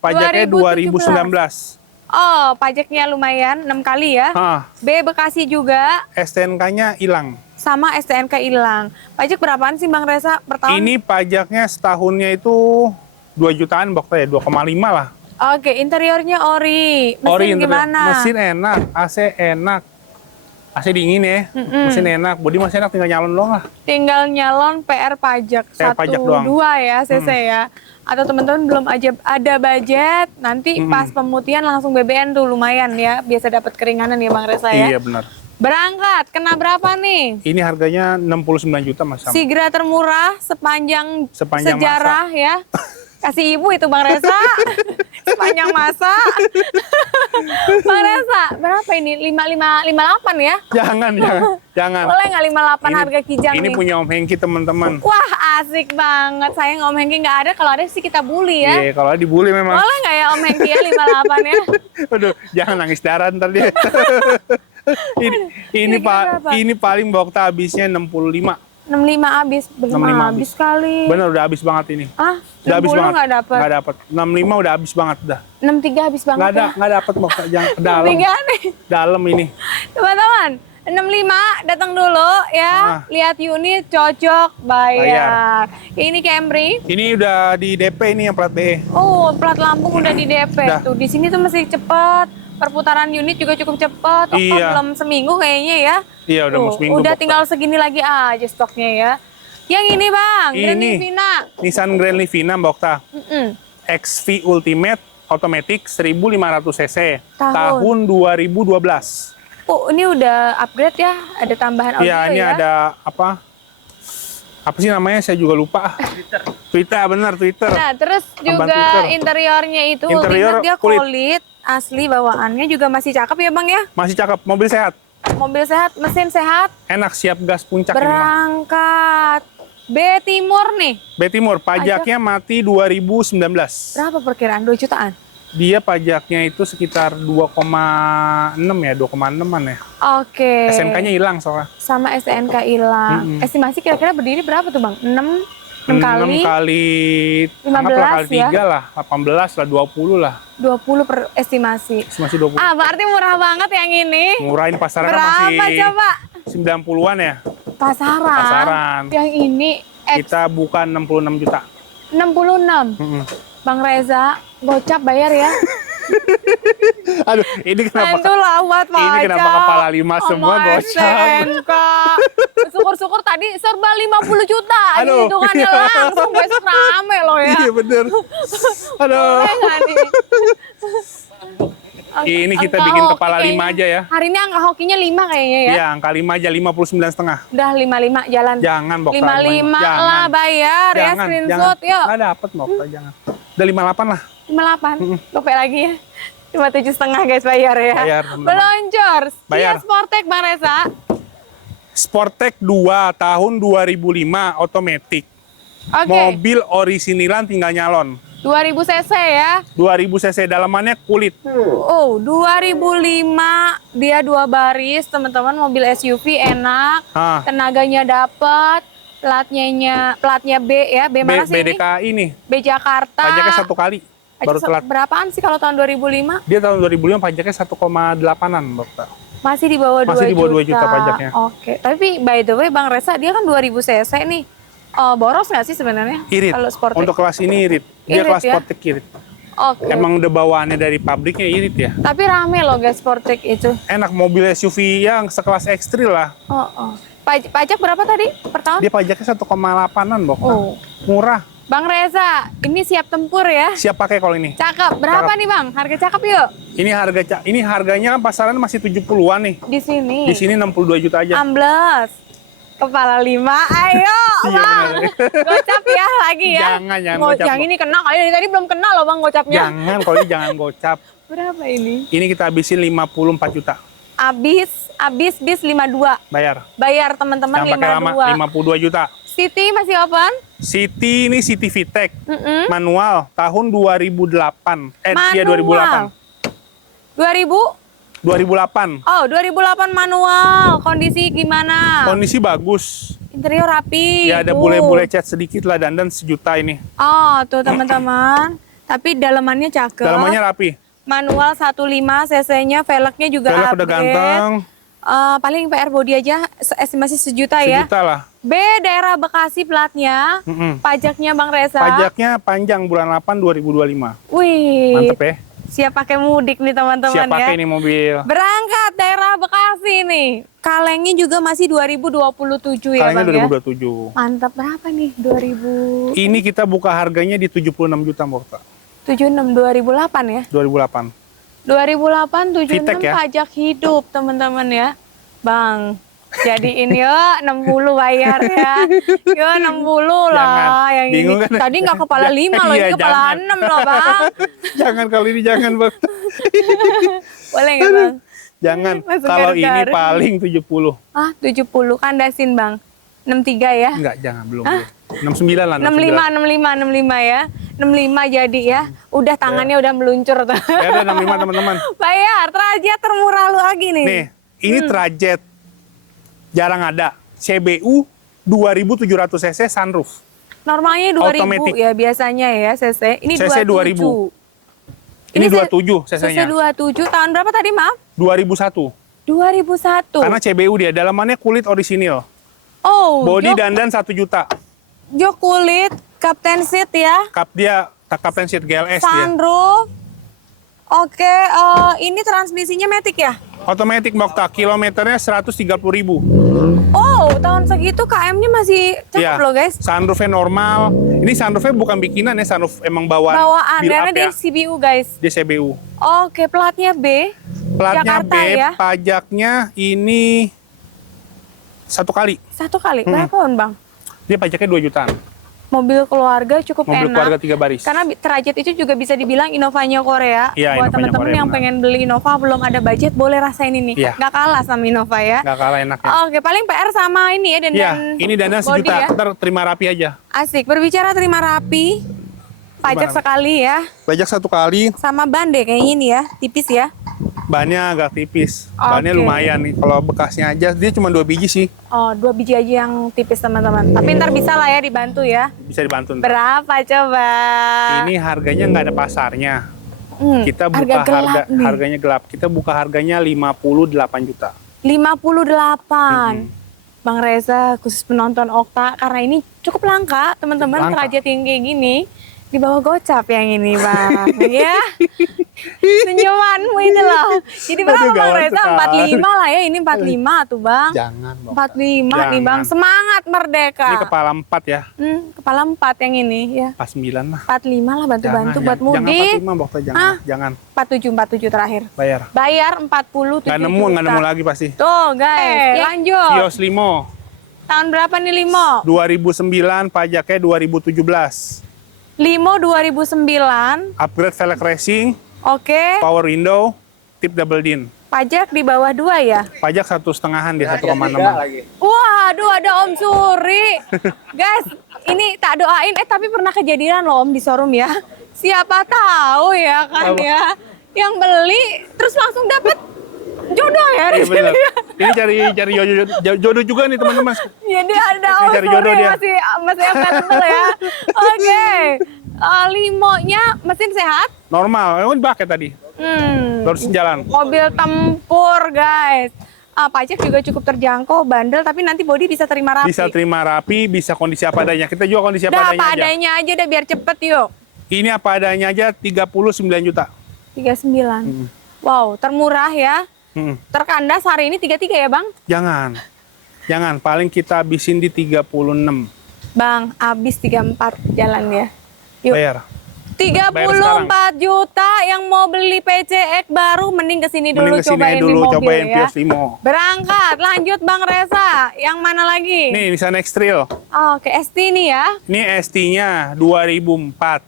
pajaknya 2019. Oh, pajaknya lumayan 6 kali ya. Hah, B Bekasi juga, STNK-nya hilang. sama STNK hilang. Pajak berapaan sih Bang Reza per tahun? Ini pajaknya setahunnya itu 2 jutaan Mbak Okta ya, 2,5 lah. Oke, interiornya ori. Mesin Ori interior. gimana? Mesin enak, AC enak. AC dingin ya, mesin enak, bodi masih enak, tinggal nyalon doang lah. Tinggal nyalon PR pajak PR 1 pajak doang. 2 ya CC ya. Atau teman-teman belum aja ada budget, nanti pas pemutihan langsung BBN tuh lumayan ya, biasa dapat keringanan ya Bang Reza ya. Iya benar. Berangkat, kena berapa nih? Ini harganya 69 juta Mas. Sigra termurah sepanjang Sepanjang sejarah ya. Kasih ibu itu Bang Reza. Sepanjang masa. Bang Reza, berapa ini? 58 ya? Jangan. Boleh nggak 58 harga kijang ini nih? punya Om Hengki teman-teman. Wah, asik banget. Sayang Om Hengki nggak ada, kalau ada sih kita bully ya. Iya, kalau dibully memang. Boleh nggak ya Om Hengki ya 58 ya? Aduh, jangan nangis darah ntar dia. ini Kira-kira berapa? ini paling Bokta habisnya 65. 65 habis, belum 65 habis kali. Bener udah habis banget ini. Ah, Udah habis 60 banget. nggak dapet. Nggak dapet. 65 udah habis banget dah. 63 habis banget ya. Nggak dapet Bokta. Jangan ke dalam. 63 nih. Dalam ini. Teman-teman, 65 datang dulu ya. Lihat unit cocok, bayar. Ini Camry. Ini udah di DP ini yang plat B. Oh, plat Lampung udah di DP Udah. tuh. Di sini tuh masih cepet. Perputaran unit juga cukup cepet. Oh, Iya. belum seminggu kayaknya ya. Iya udah mau Tuh, seminggu. udah Bokta. tinggal segini lagi aja stoknya ya. Yang ini Bang, Grand Ini. Livina. Nissan Grand Livina Bokta. Mm-mm. XV Ultimate Automatic 1500 cc. Tahun. 2012. Oh, ini udah upgrade ya? Ada tambahan audio Iya, ini ya? ada apa? Apa sih namanya? Saya juga lupa. Twitter, benar Twitter. Nah, terus Tambahan juga Twitter. interiornya itu Interior Ultimate dia kulit. kulit. Asli bawaannya juga masih cakep ya Bang ya? Masih cakep, mobil sehat. Mobil sehat, mesin sehat. Enak, siap gas puncak ini mah. Berangkat. B Timur nih. B Timur, pajaknya mati 2019. Berapa perkiraan? 2 jutaan? Dia pajaknya itu sekitar 2,6 ya, 2,6-an ya. Oke. SMK-nya hilang soalnya. Sama STNK hilang. Estimasi kira-kira berdiri berapa tuh Bang? 6 kali? 6 kali 15 anggaplah kali ya? 3 lah, 18 lah, 20 lah. 20 per estimasi. Masih 20. Ah, berarti murah banget yang ini. Murahin pasaran Berapa masih coba? 90-an ya. Pasaran. Pasaran. Yang ini X Kita bukan 66 juta. 66. Mm-mm. Bang Reza, gocap bayar ya. Aduh, ini kenapa? Itu lawat pajak. Ini kenapa kepala 5 semua sama gocap? STNK. Syukur-syukur tadi serba 50 juta. Aduh. Hitungannya langsung besok rame loh ya. Iya bener. Aduh. Boleh nggak nih? Ini kita Angka bikin hoki kepala 5 kayaknya. aja ya. Hari ini angka hokinya 5 kayaknya ya. Iya, angka 5 aja, 59,5. Udah 55 jalan. Jangan, Bokta. 55 Jangan. lah bayar ya Jangan, screenshot jangan. yuk. Nggak dapet, Bokta, jangan. Udah 58 lah. 58. Gopay lagi ya. 57,5 guys bayar ya. Bayar, teman-teman. Meluncur. Bayar. Kia Sportec Bang Reza. Sportec 2 tahun 2005 otomatis. Oke. Mobil orisinilan tinggal nyalon. 2000 cc ya. 2000 cc dalamannya kulit. Oh, 2005 dia 2 baris, teman-teman, mobil SUV enak. Ah. Tenaganya dapat, platnya B ya. B mana sih ini? BDKI ini. B Jakarta. Pajaknya 1 kali. Baru telat. Berapaan sih kalau tahun 2005? Dia tahun 2005 pajaknya 1,8-an, Bokta. Masih di bawah 2 Masih di bawah 2 juta. juta pajaknya. Oke, tapi by the way Bang Reza dia kan 2000 cc nih. Boros nggak sih sebenarnya? Irit. Kalau Sportec. Untuk kelas ini irit. Dia Irit kelas ya? Sportec irit. Oke. Emang udah bawaannya dari pabriknya irit ya. Tapi rame loh guys Sportec itu. Enak, mobil SUV yang sekelas X-Trail lah. Oh. Pajak berapa tadi per tahun? Dia pajaknya 1,8-an, Bokta. Oh. Murah. Bang Reza, ini siap tempur ya? Siap pakai kalau ini. Cakep. Berapa Cakep. nih Bang? Harga cakep yuk. Ini harganya pasaran masih 70-an nih. Di sini. Di sini 62 juta aja. Ambles. Kepala 5. Ayo, Iya, Bang. bener. Gocap ya lagi ya. Jangan Mau- gocap. Yang ini kena kali dari tadi belum kena loh Bang gocapnya. Jangan, kalau ini jangan gocap. Berapa ini? Ini kita habisin 54 juta. Abis bis 52. Bayar. Bayar teman-teman Yang pakai lama 52. 52 juta. City masih open? City ini City VTEC. Mm-mm. Manual tahun 2008. Iya 2008. 2000? 2008. Oh, 2008 manual. Kondisi gimana? Kondisi bagus. Interior rapi. Ya ada tuh. bule-bule cat sedikit lah, dandan sejuta ini. Oh, tuh teman-teman. Tapi dalamannya cakep. Dalamannya rapi. Manual 15 cc-nya, velgnya juga Velg udah upgrade. ganteng. Paling PR body aja estimasi sejuta ya. Sejuta lah. B daerah Bekasi platnya. Mm-mm. Pajaknya Bang Reza. Pajaknya panjang bulan 8 2025. Wih. Mantep ya. Siap pakai mudik nih teman-teman ya. Siap pakai ini mobil. Berangkat daerah Bekasi nih. Kalengnya juga masih 2027 ya Kalengnya Bang ya. 2027. Mantap, berapa nih? 2000 Ini kita buka harganya di 76 juta Mbak Okta. 76 2008 ya. 2008. 2008 76 Vitek ya? pajak hidup teman-teman ya. Bang, jadiin yuk 60 bayar ya. Yuk 60 lah Jangan. yang Bingung ini. kan? Tadi nggak kepala 5 loh, Iya, ini kepala jangan. 6 loh Bang. Jangan kali ini jangan Bang. Boleh nggak Bang? Jangan. Masuk Kalau ini garu-garu. paling 70. Ah 70, kandasin Bang. 63 ya. Enggak, jangan belum. 69 lah. 65 ya. 65 jadi ya. Udah tangannya udah meluncur tuh. Ya udah 65 teman-teman. Bayar, Trajet termurah lu lagi nih. Nih, ini Trajet. Jarang ada. CBU 2700 cc sunroof. Normalnya 2000 Automatic. ya biasanya ya CC. Ini CC 27. 2000. Ini 27 CC cc-nya. 27. Tahun berapa tadi maaf? 2001. 2001. Karena CBU dia, dalamannya kulit orisinil. Oh, Body jok, dandan 1 juta. jok kulit, Captain Seat ya. Kap dia, Kapten Seat GLS dia. Sunroof. Oke, ini transmisinya matic ya? Otomatis Mbokta, kilometernya 130.000. Oh, tahun segitu KM-nya masih cakep Iya. loh guys. Sunroofnya normal. Ini sunroofnya bukan bikinan ya, sunroof emang bawaan. Bawaan, build karena up dia ya. CBU guys. Dia CBU. Oke, platnya B. Platnya Jakarta B, ya. pajaknya ini 1 kali. 1 kali, berapaan bang? Dia pajaknya 2 jutaan. Mobil keluarga cukup Mobil enak. keluarga 3 baris. Karena Trajet itu juga bisa dibilang Innovanya Korea. Iya, Buat Innovanya teman-teman Korea, yang benar. pengen beli Innova belum ada budget, boleh rasain ini. Iya. Nggak kalah sama Innova ya. Nggak kalah enaknya. Oke, paling PR sama ini ya dan Iya, ini dandan body sejuta. ya. Ntar terima rapi aja. Asik. Berbicara terima rapi, pajak Terima rapi. sekali ya. Pajak 1 kali, Sama ban deh kayaknya ini ya, tipis ya. bannya agak tipis. Bannya Oke. lumayan nih. Kalau bekasnya aja, dia cuma 2 biji sih. Oh, 2 biji aja yang tipis teman-teman. Tapi ntar bisa lah ya dibantu ya. Bisa dibantu. ntar. Berapa coba? Ini harganya nggak ada pasarnya. Kita buka harga gelap nih. harganya gelap. Kita buka harganya 58 juta. 58. Bang Reza khusus penonton Okta karena ini cukup langka teman-teman, Langka. Trajet yang kayak gini di bawah gocap yang ini bang ya. Senyumanmu itu loh. Jadi berapa Aduh, Bang gawat Reza? sekali. 45 lah ya, ini 45 tuh bang. Jangan, Bang. 45 nih bang, semangat merdeka. Ini kepala 4 ya. Kepala 4 yang ini ya. Pas 9 lah. 45 lah bantu-bantu buat Jangan mudik. 45, Bokta, jangan. Hah? Jangan 47 terakhir. bayar. Bayar 47 Nggak nemu lagi pasti. Tuh guys, lanjut. Vios Limo Tahun berapa nih Limo? 2009, pajaknya 2017. Limo 2009. Upgrade velg racing, Oke. power window, tip double din. Pajak di bawah 2 ya? Pajak 1,5-an di 1,6. Wah, aduh ada Om Suri. Guys, ini tak doain tapi pernah kejadian loh Om di showroom ya. Siapa tahu ya kan Apa? ya. Yang beli terus langsung dapat jodoh ya di Iya sini benar. ya. Ini cari jodoh juga nih teman-teman. Jadi ada Om Cari Suri jodoh dia. masih available ya. Oke. Limonya mesin sehat? Normal, emang dipakai tadi. Baru jalan. Mobil tempur guys. Pajak juga cukup terjangkau, bandel, tapi nanti body bisa terima rapi. Bisa terima rapi, bisa kondisi apa adanya. Kita juga kondisi apa Udah adanya apa aja. adanya aja udah biar cepet yuk. Ini apa adanya aja 39 juta. 39. Wow, termurah ya. Hmm. Terkandas hari ini 33 ya bang? Jangan. Paling kita habisin di 36. Bang, habis 34 jalan ya. Yuk. Bayar. 34 juta yang mau beli PCX baru mending kesini dulu, Mending kesini cobain dulu, di mobil cobain ya. Vios Limo. Berangkat, lanjut Bang Reza. Yang mana lagi? Nih, Nissan X-Trail. Oke, ST nih ya. Ini ST-nya 2004.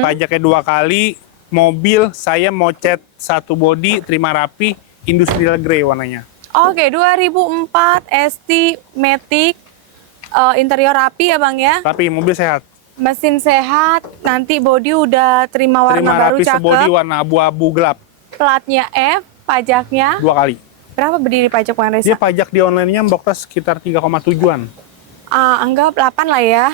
Pajaknya 2 kali. Mobil saya mau cat 1 body, terima rapi, industrial grey warnanya. Oke, 2004 ST Matic, interior rapi ya Bang ya. Tapi mobil sehat. Mesin sehat, nanti body udah terima warna Terima baru rapi sebody cakep. warna abu-abu gelap. Platnya F, pajaknya 2 kali. berapa berdiri pajak Bang Reza? Dia pajak di online-nya Mbokta sekitar 3,7-an. Anggap 8 lah ya.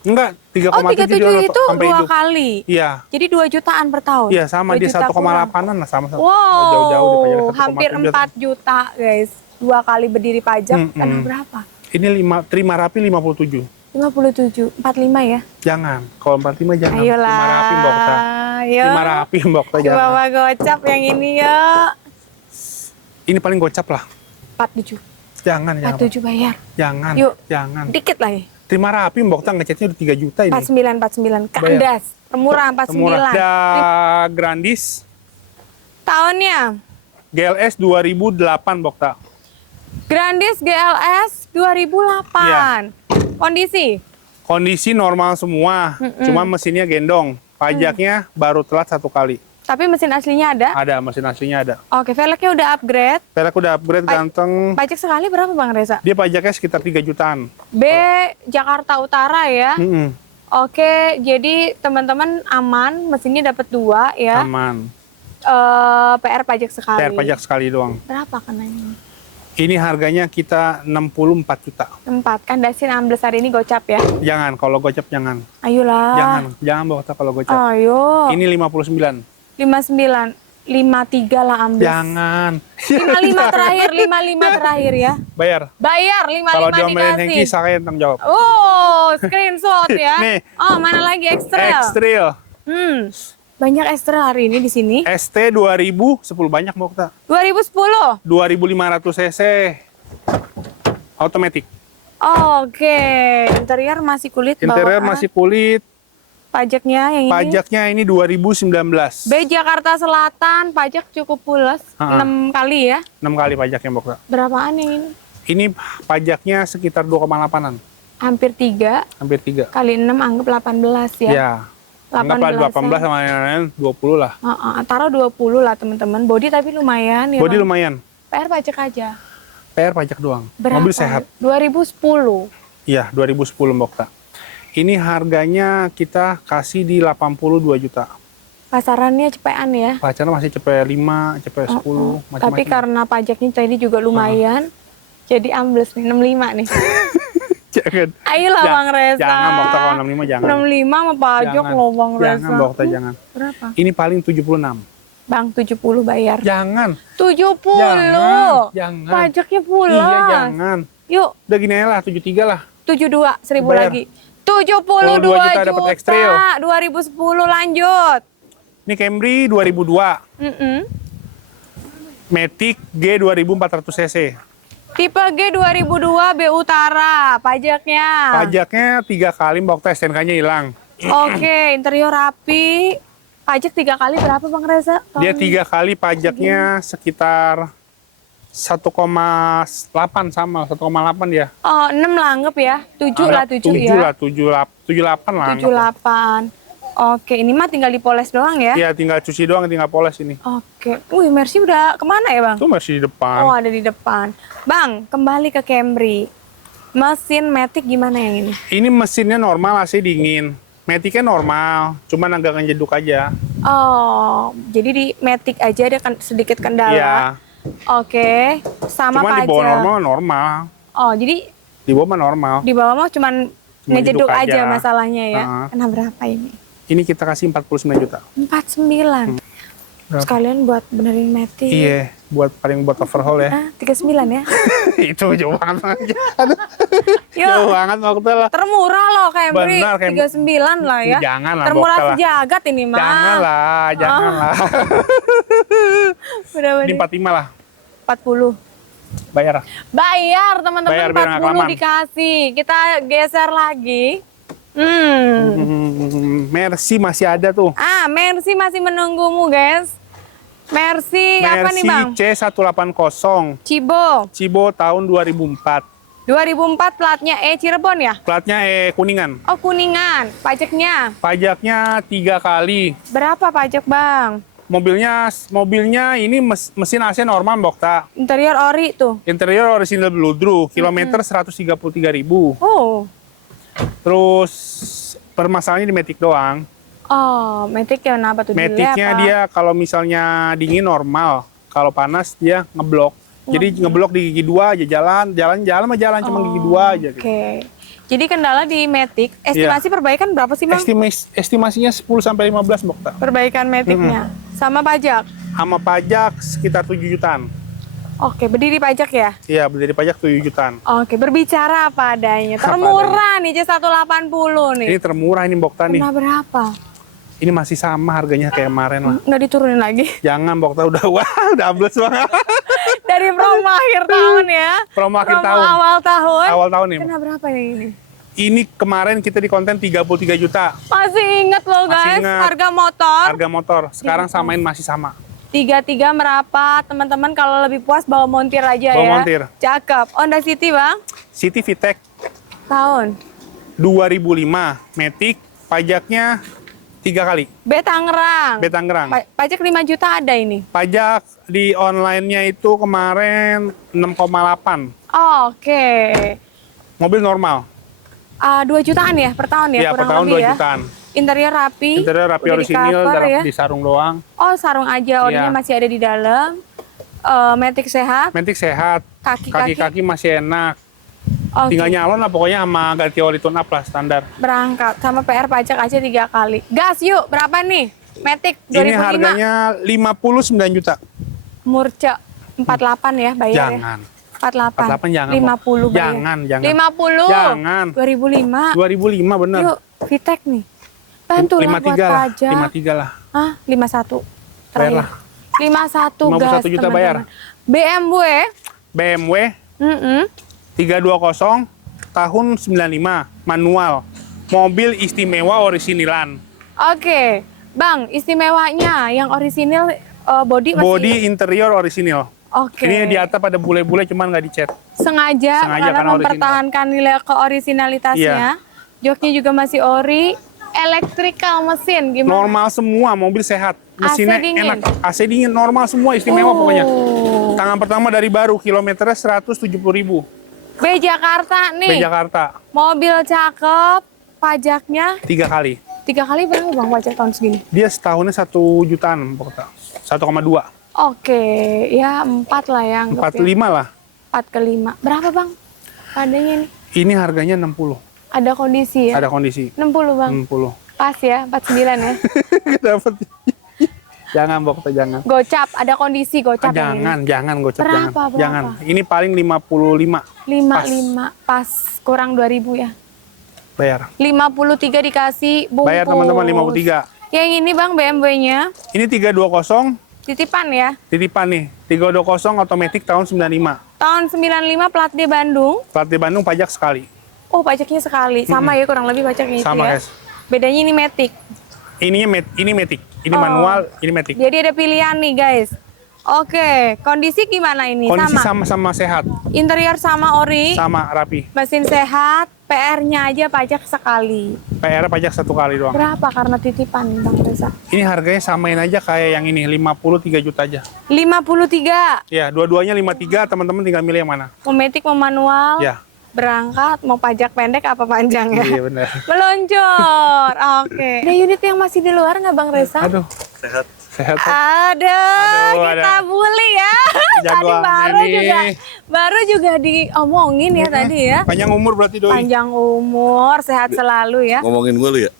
Enggak, 3,7 Oh, 37 itu sampai 2 hidup. kali. Iya. Jadi 2 jutaan per tahun. Iya, sama 2 dia juta kurang. 1,8-an lah sama-sama. Wow, Jauh-jauh di pajak 1,7. hampir 4 juta guys. 2 kali berdiri pajak, karena berapa? Ini terima rapi 57. 57, 45 ya? Jangan, kalau 45 jangan. Ayolah. Terima rapi Mbokta. Yuk. 5 rapi Mbok Ta, jangan. Bawa gocap yang ini ya. Ini paling gocap lah. 47. Jangan, 47 bayar. Jangan, Yuk. jangan. Dikit lagi. Terima rapi Mbok Ta, ngecatnya udah 3 juta ini. 49 kandas. Termurah 49. Ada Grandis Tahunnya GLS 2008 Mbok Ta. Grandis GLS 2008. Iya. Kondisi normal semua, cuma mesinnya gendong. Pajaknya baru telat 1 kali. Tapi mesin aslinya ada? Ada, mesin aslinya ada. Oke, velgnya udah upgrade. Velg udah upgrade, ganteng. Pajak sekali berapa Bang Reza? Dia pajaknya sekitar 3 jutaan. B Jakarta Utara ya. Mm-mm, Oke, jadi teman-teman aman, mesinnya dapat 2 ya. aman. PR pajak sekali. PR pajak sekali doang. Berapa kenanya? Ini harganya kita 64 juta. 4. Kandasin ambles hari ini gocap ya. Jangan, kalau gocap jangan. Ayolah. Jangan Mbok Ta kalau gocap. Ayo. Ini 59. 59. 53 lah ambles. Jangan. 55 terakhir, 55 terakhir ya. Bayar. Bayar 55 Kalau diomelin Hengki, dikasih. saya yang tanggung jawab. Oh, screenshot ya. Nih. Oh, mana lagi X-Trail? X-Trail. Banyak X-Trail hari ini di sini. ST 2010 banyak Mbok Ta. 2010. 2500 cc. Automatic. Oke, interior masih kulit Interior bawaan. masih kulit. Pajaknya yang ini. Pajaknya ini 2019. B Jakarta Selatan, pajak cukup pules. 6 kali ya. 6 kali pajaknya Mbok Ta. Berapaan yang ini? Ini pajaknya sekitar 2,8-an. Hampir 3 Hampir 3. kali 6 anggap 18 ya. Ya. Anggaplah 18 sama lain-lain 20 lah. Taruh 20 lah teman-teman. Body tapi lumayan ya. Body Bang? lumayan. PR pajak aja. PR pajak doang. Berapa? Mobil sehat. 2010. Iya, 2010 Mbok Ta. Ini harganya kita kasih di 82 juta. Pasarannya cepean ya. Pacarnya masih cepet 5, cepet 10, macam-macam. Tapi karena pajaknya tadi juga lumayan. Jadi ambles nih 65 nih. Jangan. Ayolah Bang Reza. Jangan Mbok Ta, kalau 65 jangan. 65 sama pajak Jangan. loh Bang Reza. Jangan Mbok Ta, jangan. Berapa? Ini paling 76. Bang 70 bayar. Jangan. 70. Jangan. Pajaknya pulas. Iya, jangan. Yuk, Udah gini aja lah, 73 lah. 72 1000 Bayar. lagi. 72 juta dapat X-Trail. 2010 lanjut. Ini Camry 2002. Matic G 2400 cc. Tipe G 2002 B Utara, pajaknya. Pajaknya 3 kali Mbok Ta, STNK-nya hilang. Oke, interior rapi. Pajak 3 kali berapa Bang Reza? Dia 3 kali pajaknya sekitar 1,8 sama 1,8 dia. Oh, 6 lah anggap ya. 7 lah 7 ya. 78 lah. 78. Oke, ini mah tinggal dipoles doang ya. Iya, tinggal cuci doang, tinggal poles ini. Oke. Wih, Mercy udah kemana ya Bang? Itu masih di depan. Oh, ada di depan. Bang, kembali ke Camry. Mesin Matic gimana yang ini? Ini mesinnya normal, AC dingin. Matic-nya normal, cuman agak ngejeduk aja. Oh, jadi di Matic aja ada sedikit kendala. Iya. Oke, sama Cuman di pajak. bawah normal. Oh, jadi Di bawah mah normal. di bawah mah cuman ngejeduk jeduk aja aja. masalahnya ya. Heeh. Kena berapa ini? Ini kita kasih 49 juta. 49. Berapa? Sekalian buat benerin Matic. Iya, buat overhaul ya. 39 ya. Itu jauh banget aja. Aduh. Yuk. Jauh banget waktu lah. Termurah loh Camry. Benar, Camry. 39 lah ya. Jangan lah, Termurah Bokta lah. sejagat ini mah. Janganlah, janganlah. Udah Ini 45 lah. 40. Bayar. Bayar teman-teman, Bayar, biar nggak 40 kelamaan. dikasih. Kita geser lagi. Mercy masih ada tuh. Mercy masih menunggumu guys. Mercy apa nih Bang? C180. Cibo tahun 2004. 2004 platnya Cirebon ya? Platnya Kuningan. Oh Kuningan. Pajaknya Pajaknya 3 kali. berapa pajak Bang? Mobilnya ini mesin AC normal Mbok Ta. Interior ori tuh. Interior original Bludru, kilometer 133.000. Oh. Terus permasalahannya di Matic doang. Oh, Matic ya kenapa tuh? Delay Maticnya apa? dia kalau misalnya dingin normal, kalau panas dia ngeblok. Jadi ngeblok di gigi 2 aja jalan cuma gigi 2 aja gitu. Oke. Jadi kendala di Matic, estimasi perbaikan berapa sih Bang? Estimasinya 10 sampai 15 Mbok Ta. Perbaikan Maticnya sama pajak. Sama pajak sekitar 7 jutaan. Oke, berdiri pajak ya? Iya, berdiri pajak 7 jutaan. Oke, berbicara apa adanya. Termurah nih C180 nih. Ini termurah ini Mbok Ta nih. Kena berapa? Ini masih sama harganya kayak kemarin lah. Nggak diturunin lagi. Jangan, Bokta udah wah, udah ambles banget. Dari promo akhir tahun ya. Promo akhir tahun. Awal tahun. Awal tahun nih. Kena berapa ya ini? Ini kemarin kita di konten 33 juta. Masih inget loh guys, inget. harga motor. Harga motor. Sekarang samain masih sama. 33 merapat, teman-teman kalau lebih puas bawa montir aja Bawa ya. montir. Cakep. Honda City bang, City VTEC tahun. 2005. Matic, pajaknya 3 kali. B Tangerang. B Tangerang. Pajak 5 juta ada ini. Pajak di online-nya itu kemarin 6,8. Oke. Mobil normal. 2 jutaan ya per tahun ya, Iya, per kurang tahun lebih 2 ya. jutaan. Interior rapi. Interior rapi udah orisinil, di-cover dalam ya. di sarung doang. Oh, sarung aja, orinya Iya. masih ada di dalam. Matic sehat, Matic sehat. kaki-kaki Kaki-kaki masih enak. oke. Tinggal nyalon lah pokoknya sama ganti oli tune up lah standar. Berangkat sama PR pajak aja 3 kali. Gas yuk, berapa nih? Matic 2005. Ini harganya 59 juta. Murce 48 ya bayar ya. Jangan. 48. 48 jangan. 50 bayar. Jangan. 50. Jangan. 2005. 2005 bener. Yuk, VTEC nih. Bantu lah buat 53 lah. pajak. 53 lah. Hah? 51. Bayar Terakhir. lah. 51 gas, 51 juta bayar. BMW. BMW Mm-mm. 320 tahun 95 manual. Mobil istimewa orisinilan. Oke. Bang, istimewanya yang orisinil body masih. Body interior orisinil. Oke. Ini di atap ada bule-bule cuman nggak dicat. Sengaja Sengaja karena karena mempertahankan nilai keorisinalitasnya. Iya. Joknya juga masih ori. Electrical mesin gimana? Normal semua, mobil sehat. Mesinnya AC dingin? enak. AC dingin, normal semua, istimewa pokoknya. Tangan pertama dari baru, kilometernya 170.000. B Jakarta Di nih. Jakarta, Mobil cakep. Pajaknya 3 kali. 3 kali berapa bang pajak tahun segini? Dia setahunnya 1 jutaan pokoknya. 1,2. Oke, ya 4 lah ya. anggap ya. 45 lah. 4 ke 5. Berapa bang? Padanya nih. Ini harganya 60. Ada kondisi ya? Ada kondisi. 60 bang. 60. Pas ya, 49 ya. Dapat. Jangan pokoknya jangan. Gocap, ada kondisi gocap. yang ini. Jangan gocap Berapa, jangan. berapa? Jangan. Ini paling 55. 55 pas kurang 2000 ya. Bayar. 53 dikasih bungkus. Bayar teman-teman 53. Yang ini bang BMW-nya Ini 320 titipan ya. titipan nih. 320 otomatis tahun 95. Tahun 95 plat D Bandung. Plat di Bandung pajak sekali. Oh pajaknya sekali. Sama ya kurang lebih pajaknya itu Sama ya. guys. Bedanya ini Matic. Ini Matic. Ini Oh. manual, ini Matic. Jadi ada pilihan nih guys. Oke, kondisi gimana ini? Kondisi Sama. sama-sama sehat. Interior sama ori. Sama rapi. Mesin sehat. PR-nya aja pajak sekali. PR pajak 1 kali doang. Berapa karena titipan Bang Reza? Ini harganya samain aja kayak yang ini, 53 juta aja. 53. Ya, dua-duanya 53, teman-teman tinggal milih yang mana. Mau Matic mau manual. Ya. Berangkat mau pajak pendek apa panjang ya? Iya benar. Meluncur. Oke. Ada unit yang masih di luar nggak Bang Reza? Aduh, Sehat. sehat. Ada, kita ada. bully ya. Tadi Jagoannya baru nih. juga diomongin ya tadi ya. Panjang umur berarti doi. Panjang umur, sehat selalu ya. Ngomongin gue lu ya?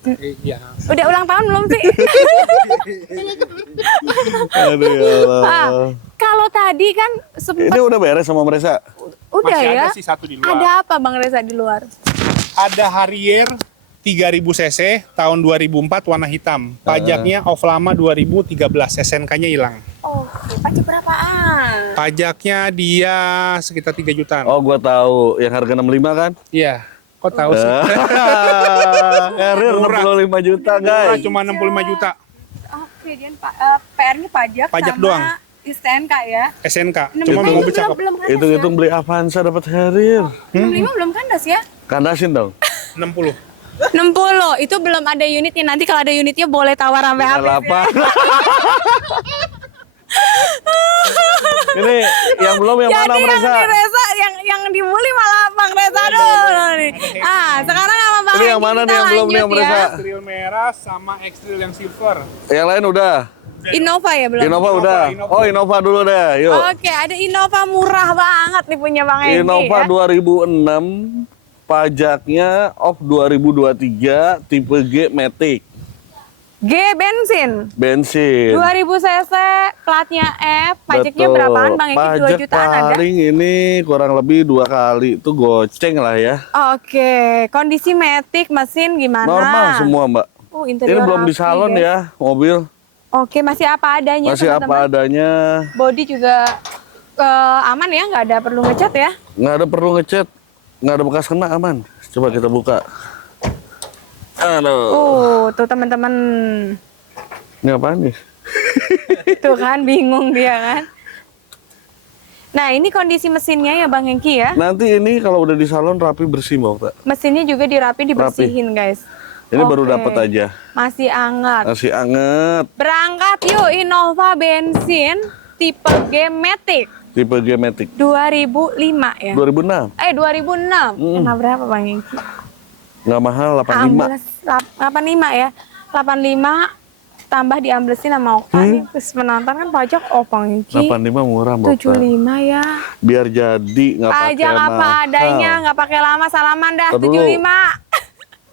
Iya. Udah ulang tahun belum sih? Aduh ya Allah. Ah, kalau tadi kan sempat Ini udah beres sama mereka? udah Masih ya. ada sih satu di luar. Ada apa Bang Reza di luar? Ada Harrier 3000 cc tahun 2004 warna hitam. Pajaknya off lama 2013, SNK-nya hilang. Oke, pajak berapaan? Pajaknya dia sekitar 3 jutaan. Oh, gua tahu. Yang harga 65 kan? Iya. Kok tahu sih? Carrier Murah. 65 juta, Murah, guys. cuma 65 juta. Oke, dia PR-nya pajak, Pajak sama doang. STNK ya. SNK. 65 Cuma ini mobil cakep. belum kandas Hitung-hitung beli Avanza dapat Harrier. ya? 65 belum kandas ya? Kandasin dong. 60. 60, itu belum ada unitnya. Nanti kalau ada unitnya boleh tawar sampai habis ya. 8. Ini yang belum yang mana Jadi yang mereka? di Reza, yang dibully malah Bang Reza dulu nih. Sekarang sama Bang Ini yang Egi mana kita nih yang belum nih yang lanjut ya. mereka? Ekstril merah sama ekstril yang silver. Yang lain udah. Innova ya belum? Innova udah. Innova. Oh, Innova dulu deh. Yuk. Oke, ada Innova murah banget nih punya Bang Egi Innova ya. 2006 pajaknya off 2023 tipe G Matic G bensin. bensin. 2000 cc, platnya F, pajaknya Betul. berapaan Bang Egi? 2 Pajak jutaan ada? paling ini kurang lebih 2 kali itu goceng lah ya. Oke, kondisi Matic, mesin gimana? Normal semua, Mbak. Oh, Ini interior belum di rapi, salon guys. ya, mobil. Oke, masih apa adanya Masih teman-teman. apa adanya. Body juga aman ya, nggak ada perlu ngecat ya. Nggak ada perlu ngecat. Nggak ada bekas kena, aman. Coba kita buka. Aduh. Tuh teman-teman. Ini apaan nih? Tuh kan bingung dia kan. Nah, ini kondisi mesinnya ya Bang Hengki ya. Nanti ini kalau udah di salon rapi bersih Mbak Okta. Mesinnya juga dibersihin guys. Ini baru Oke. dapat aja. Masih hangat. Masih anget. Berangkat yuk Innova bensin tipe G Matic Tipe G-Matic. 2005 ya. 2006. 2006. Kena berapa Bang Hengki? Nggak mahal, 85. 85 ya. 85 tambah diamblesin sama Okta nih. Terus menonton kan pajak Bang Hengki. 85 murah Mbak Okta. 75 ya. Biar jadi nggak pakai Pajak apa mahal. adanya, nggak pakai lama, salaman dah. Ntar dulu. 75.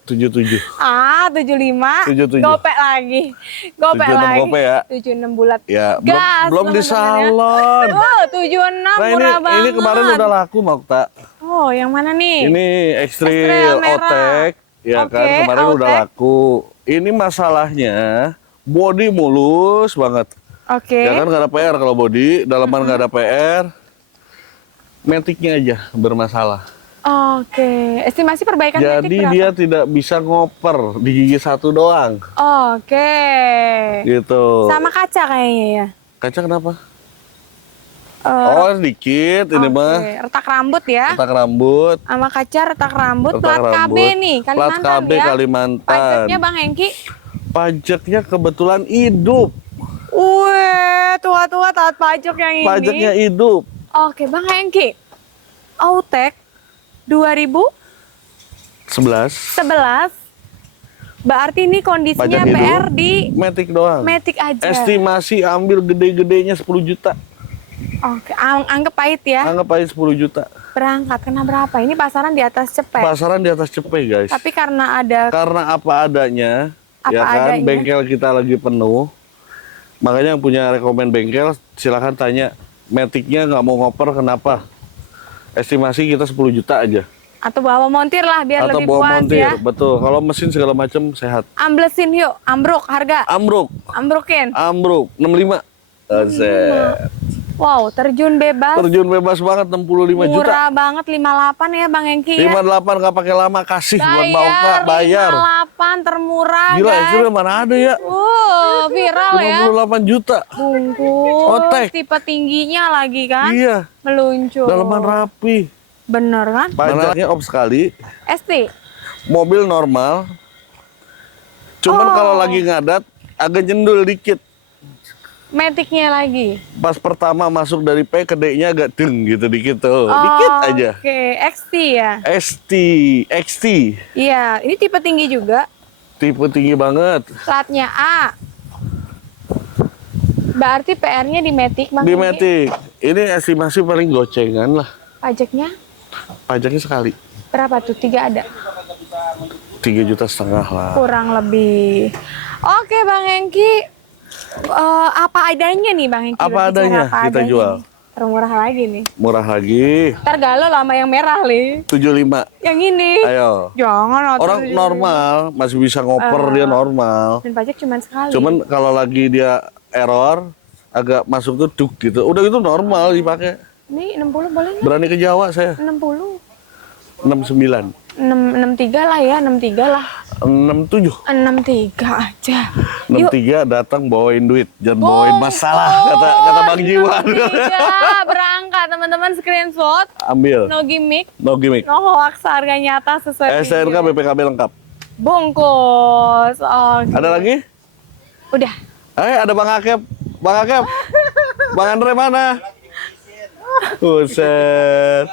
77. 75. 77. Gopek lagi. Gopek 76 lagi. gopek ya. 76 bulat. Ya, Gas, belum di teman-teman ya. salon. Oh, 76 Nah, murah banget. ini kemarin udah laku Mbak Okta. Oh, yang mana nih? Ini Ekstril Extrail merah. Otek, ya Oke, kan kemarin udah Outek. laku. Ini masalahnya body mulus banget. Oke. Ya kan nggak ada PR kalau body, dalaman nggak ada PR. Matic-nya aja bermasalah. Oke. Estimasi perbaikan Matic Jadi berapa? dia tidak bisa ngoper di gigi satu doang, Oke. gitu. Sama kaca kayaknya ya. Kaca kenapa? Eh, Oh dikit ini oke. mah. Retak rambut ya. Retak rambut. Sama kaca retak rambut. Retak Plat KB rambut. nih. Plat Kalimantan KB ya. Kalimantan. Pajaknya Bang Hengki. Pajaknya kebetulan hidup. Wih, tua-tua taat pajak yang ini. Pajaknya hidup. Oke, Bang Hengki. Outek 2011. 11. Berarti ini kondisinya Pajak hidup. PR di Matic doang. Matic aja. Estimasi ambil gede-gedenya 10 juta. Oke, anggap pahit ya. Anggap aja 10 juta. Berangkat kena berapa? Ini pasaran di atas cepet. Pasaran di atas cepet guys. Tapi karena ada Karena apa adanya, Apa ya kan, adanya. bengkel kita lagi penuh. Makanya yang punya rekomen bengkel, silahkan tanya. Matic-nya nggak mau ngoper, kenapa? Estimasi kita 10 juta aja. atau bawa montir lah biar Atau lebih bawa puas montir, ya. betul. Kalau mesin segala macam sehat. Amblesin yuk, ambruk harga. Ambrukin. Ambruk, 65. Aset. Wow, terjun bebas. Terjun bebas banget, 65 juta. Murah banget 58 ya Bang Hengki ya. 58 nggak pakai lama, kasih buat Mbak Oka, bayar. 58 termurah Gila, guys. itu mana ada ya? Viral ya. 58 juta. Bungkus. Otek. Tipe tingginya lagi kan. Iya, Meluncur. dalaman rapi. Bener kan? Pajaknya op sekali. ST. Mobil normal. Cuman Oh. kalau lagi ngadat, agak jendul dikit. Matic-nya lagi. Pas pertama masuk dari P ke D-nya agak deng gitu dikit tuh. Dikit aja. Oke, XT ya. XT. Iya, ini tipe tinggi juga. Tipe tinggi banget. Platnya A. Berarti PR-nya di Matic Bang Di Hengki. Matic. Ini estimasi paling gocengan lah. Pajaknya Pajaknya sekali. berapa tuh? 3 ada. 3,5 juta lah. Kurang lebih. Oke Bang Hengki. Apa adanya nih Bang Hengki? Apa Berbicara adanya kita jual. Termurah lagi nih. Murah lagi. Ntar galau lah sama yang merah nih. 75. Yang ini. Ayo. Jangan. Orang normal masih bisa ngoper, dia normal. Dan pajak cuma sekali. Cuman kalau lagi dia error agak masuk tuh duk gitu. Udah itu normal dipakai. Ini 60 boleh nggak? Berani ke Jawa saya. 60. 69. 63 lah ya, 63 lah. 67. 63 aja. 63 datang bawain duit, jangan bawain masalah kata Bang Jiwan. 63 berangkat teman-teman, screenshot. Ambil. No gimmick, No gimmick. no hoax, harga nyata sesuai STNK video. BPKB lengkap. Bungkus. Oke. Ada lagi? Udah. Ada Bang Akep. Bang Akep. Bang Andre mana? Buset.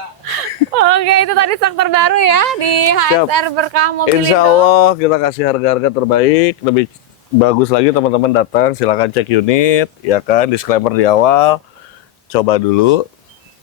Oke, itu tadi stok terbaru ya di HSR Berkah Mobil Insya Indo. Allah kita kasih harga-harga terbaik, lebih bagus lagi teman-teman datang, silakan cek unit, ya kan, disclaimer di awal, coba dulu,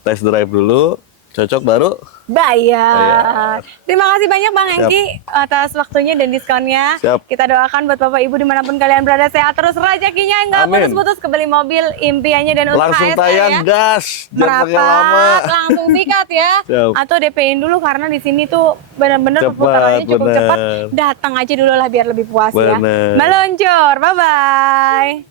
test drive dulu, Cocok baru? Bayar. Terima kasih banyak Bang Siap. Hengki atas waktunya dan diskonnya. Siap. Kita doakan buat Bapak Ibu dimanapun kalian berada sehat terus, rezekinya nggak Amin. putus-putus, kebeli mobil impiannya dan usaha Langsung ASR tayang ya. gas, jangan pakai lama. Merapat, langsung sikat ya. Siap. Atau DP-in dulu karena di sini tuh benar-benar Cepat, perputarannya cukup benar. cepat. Datang aja dulu lah biar lebih puas ya. Benar. Meluncur, bye-bye.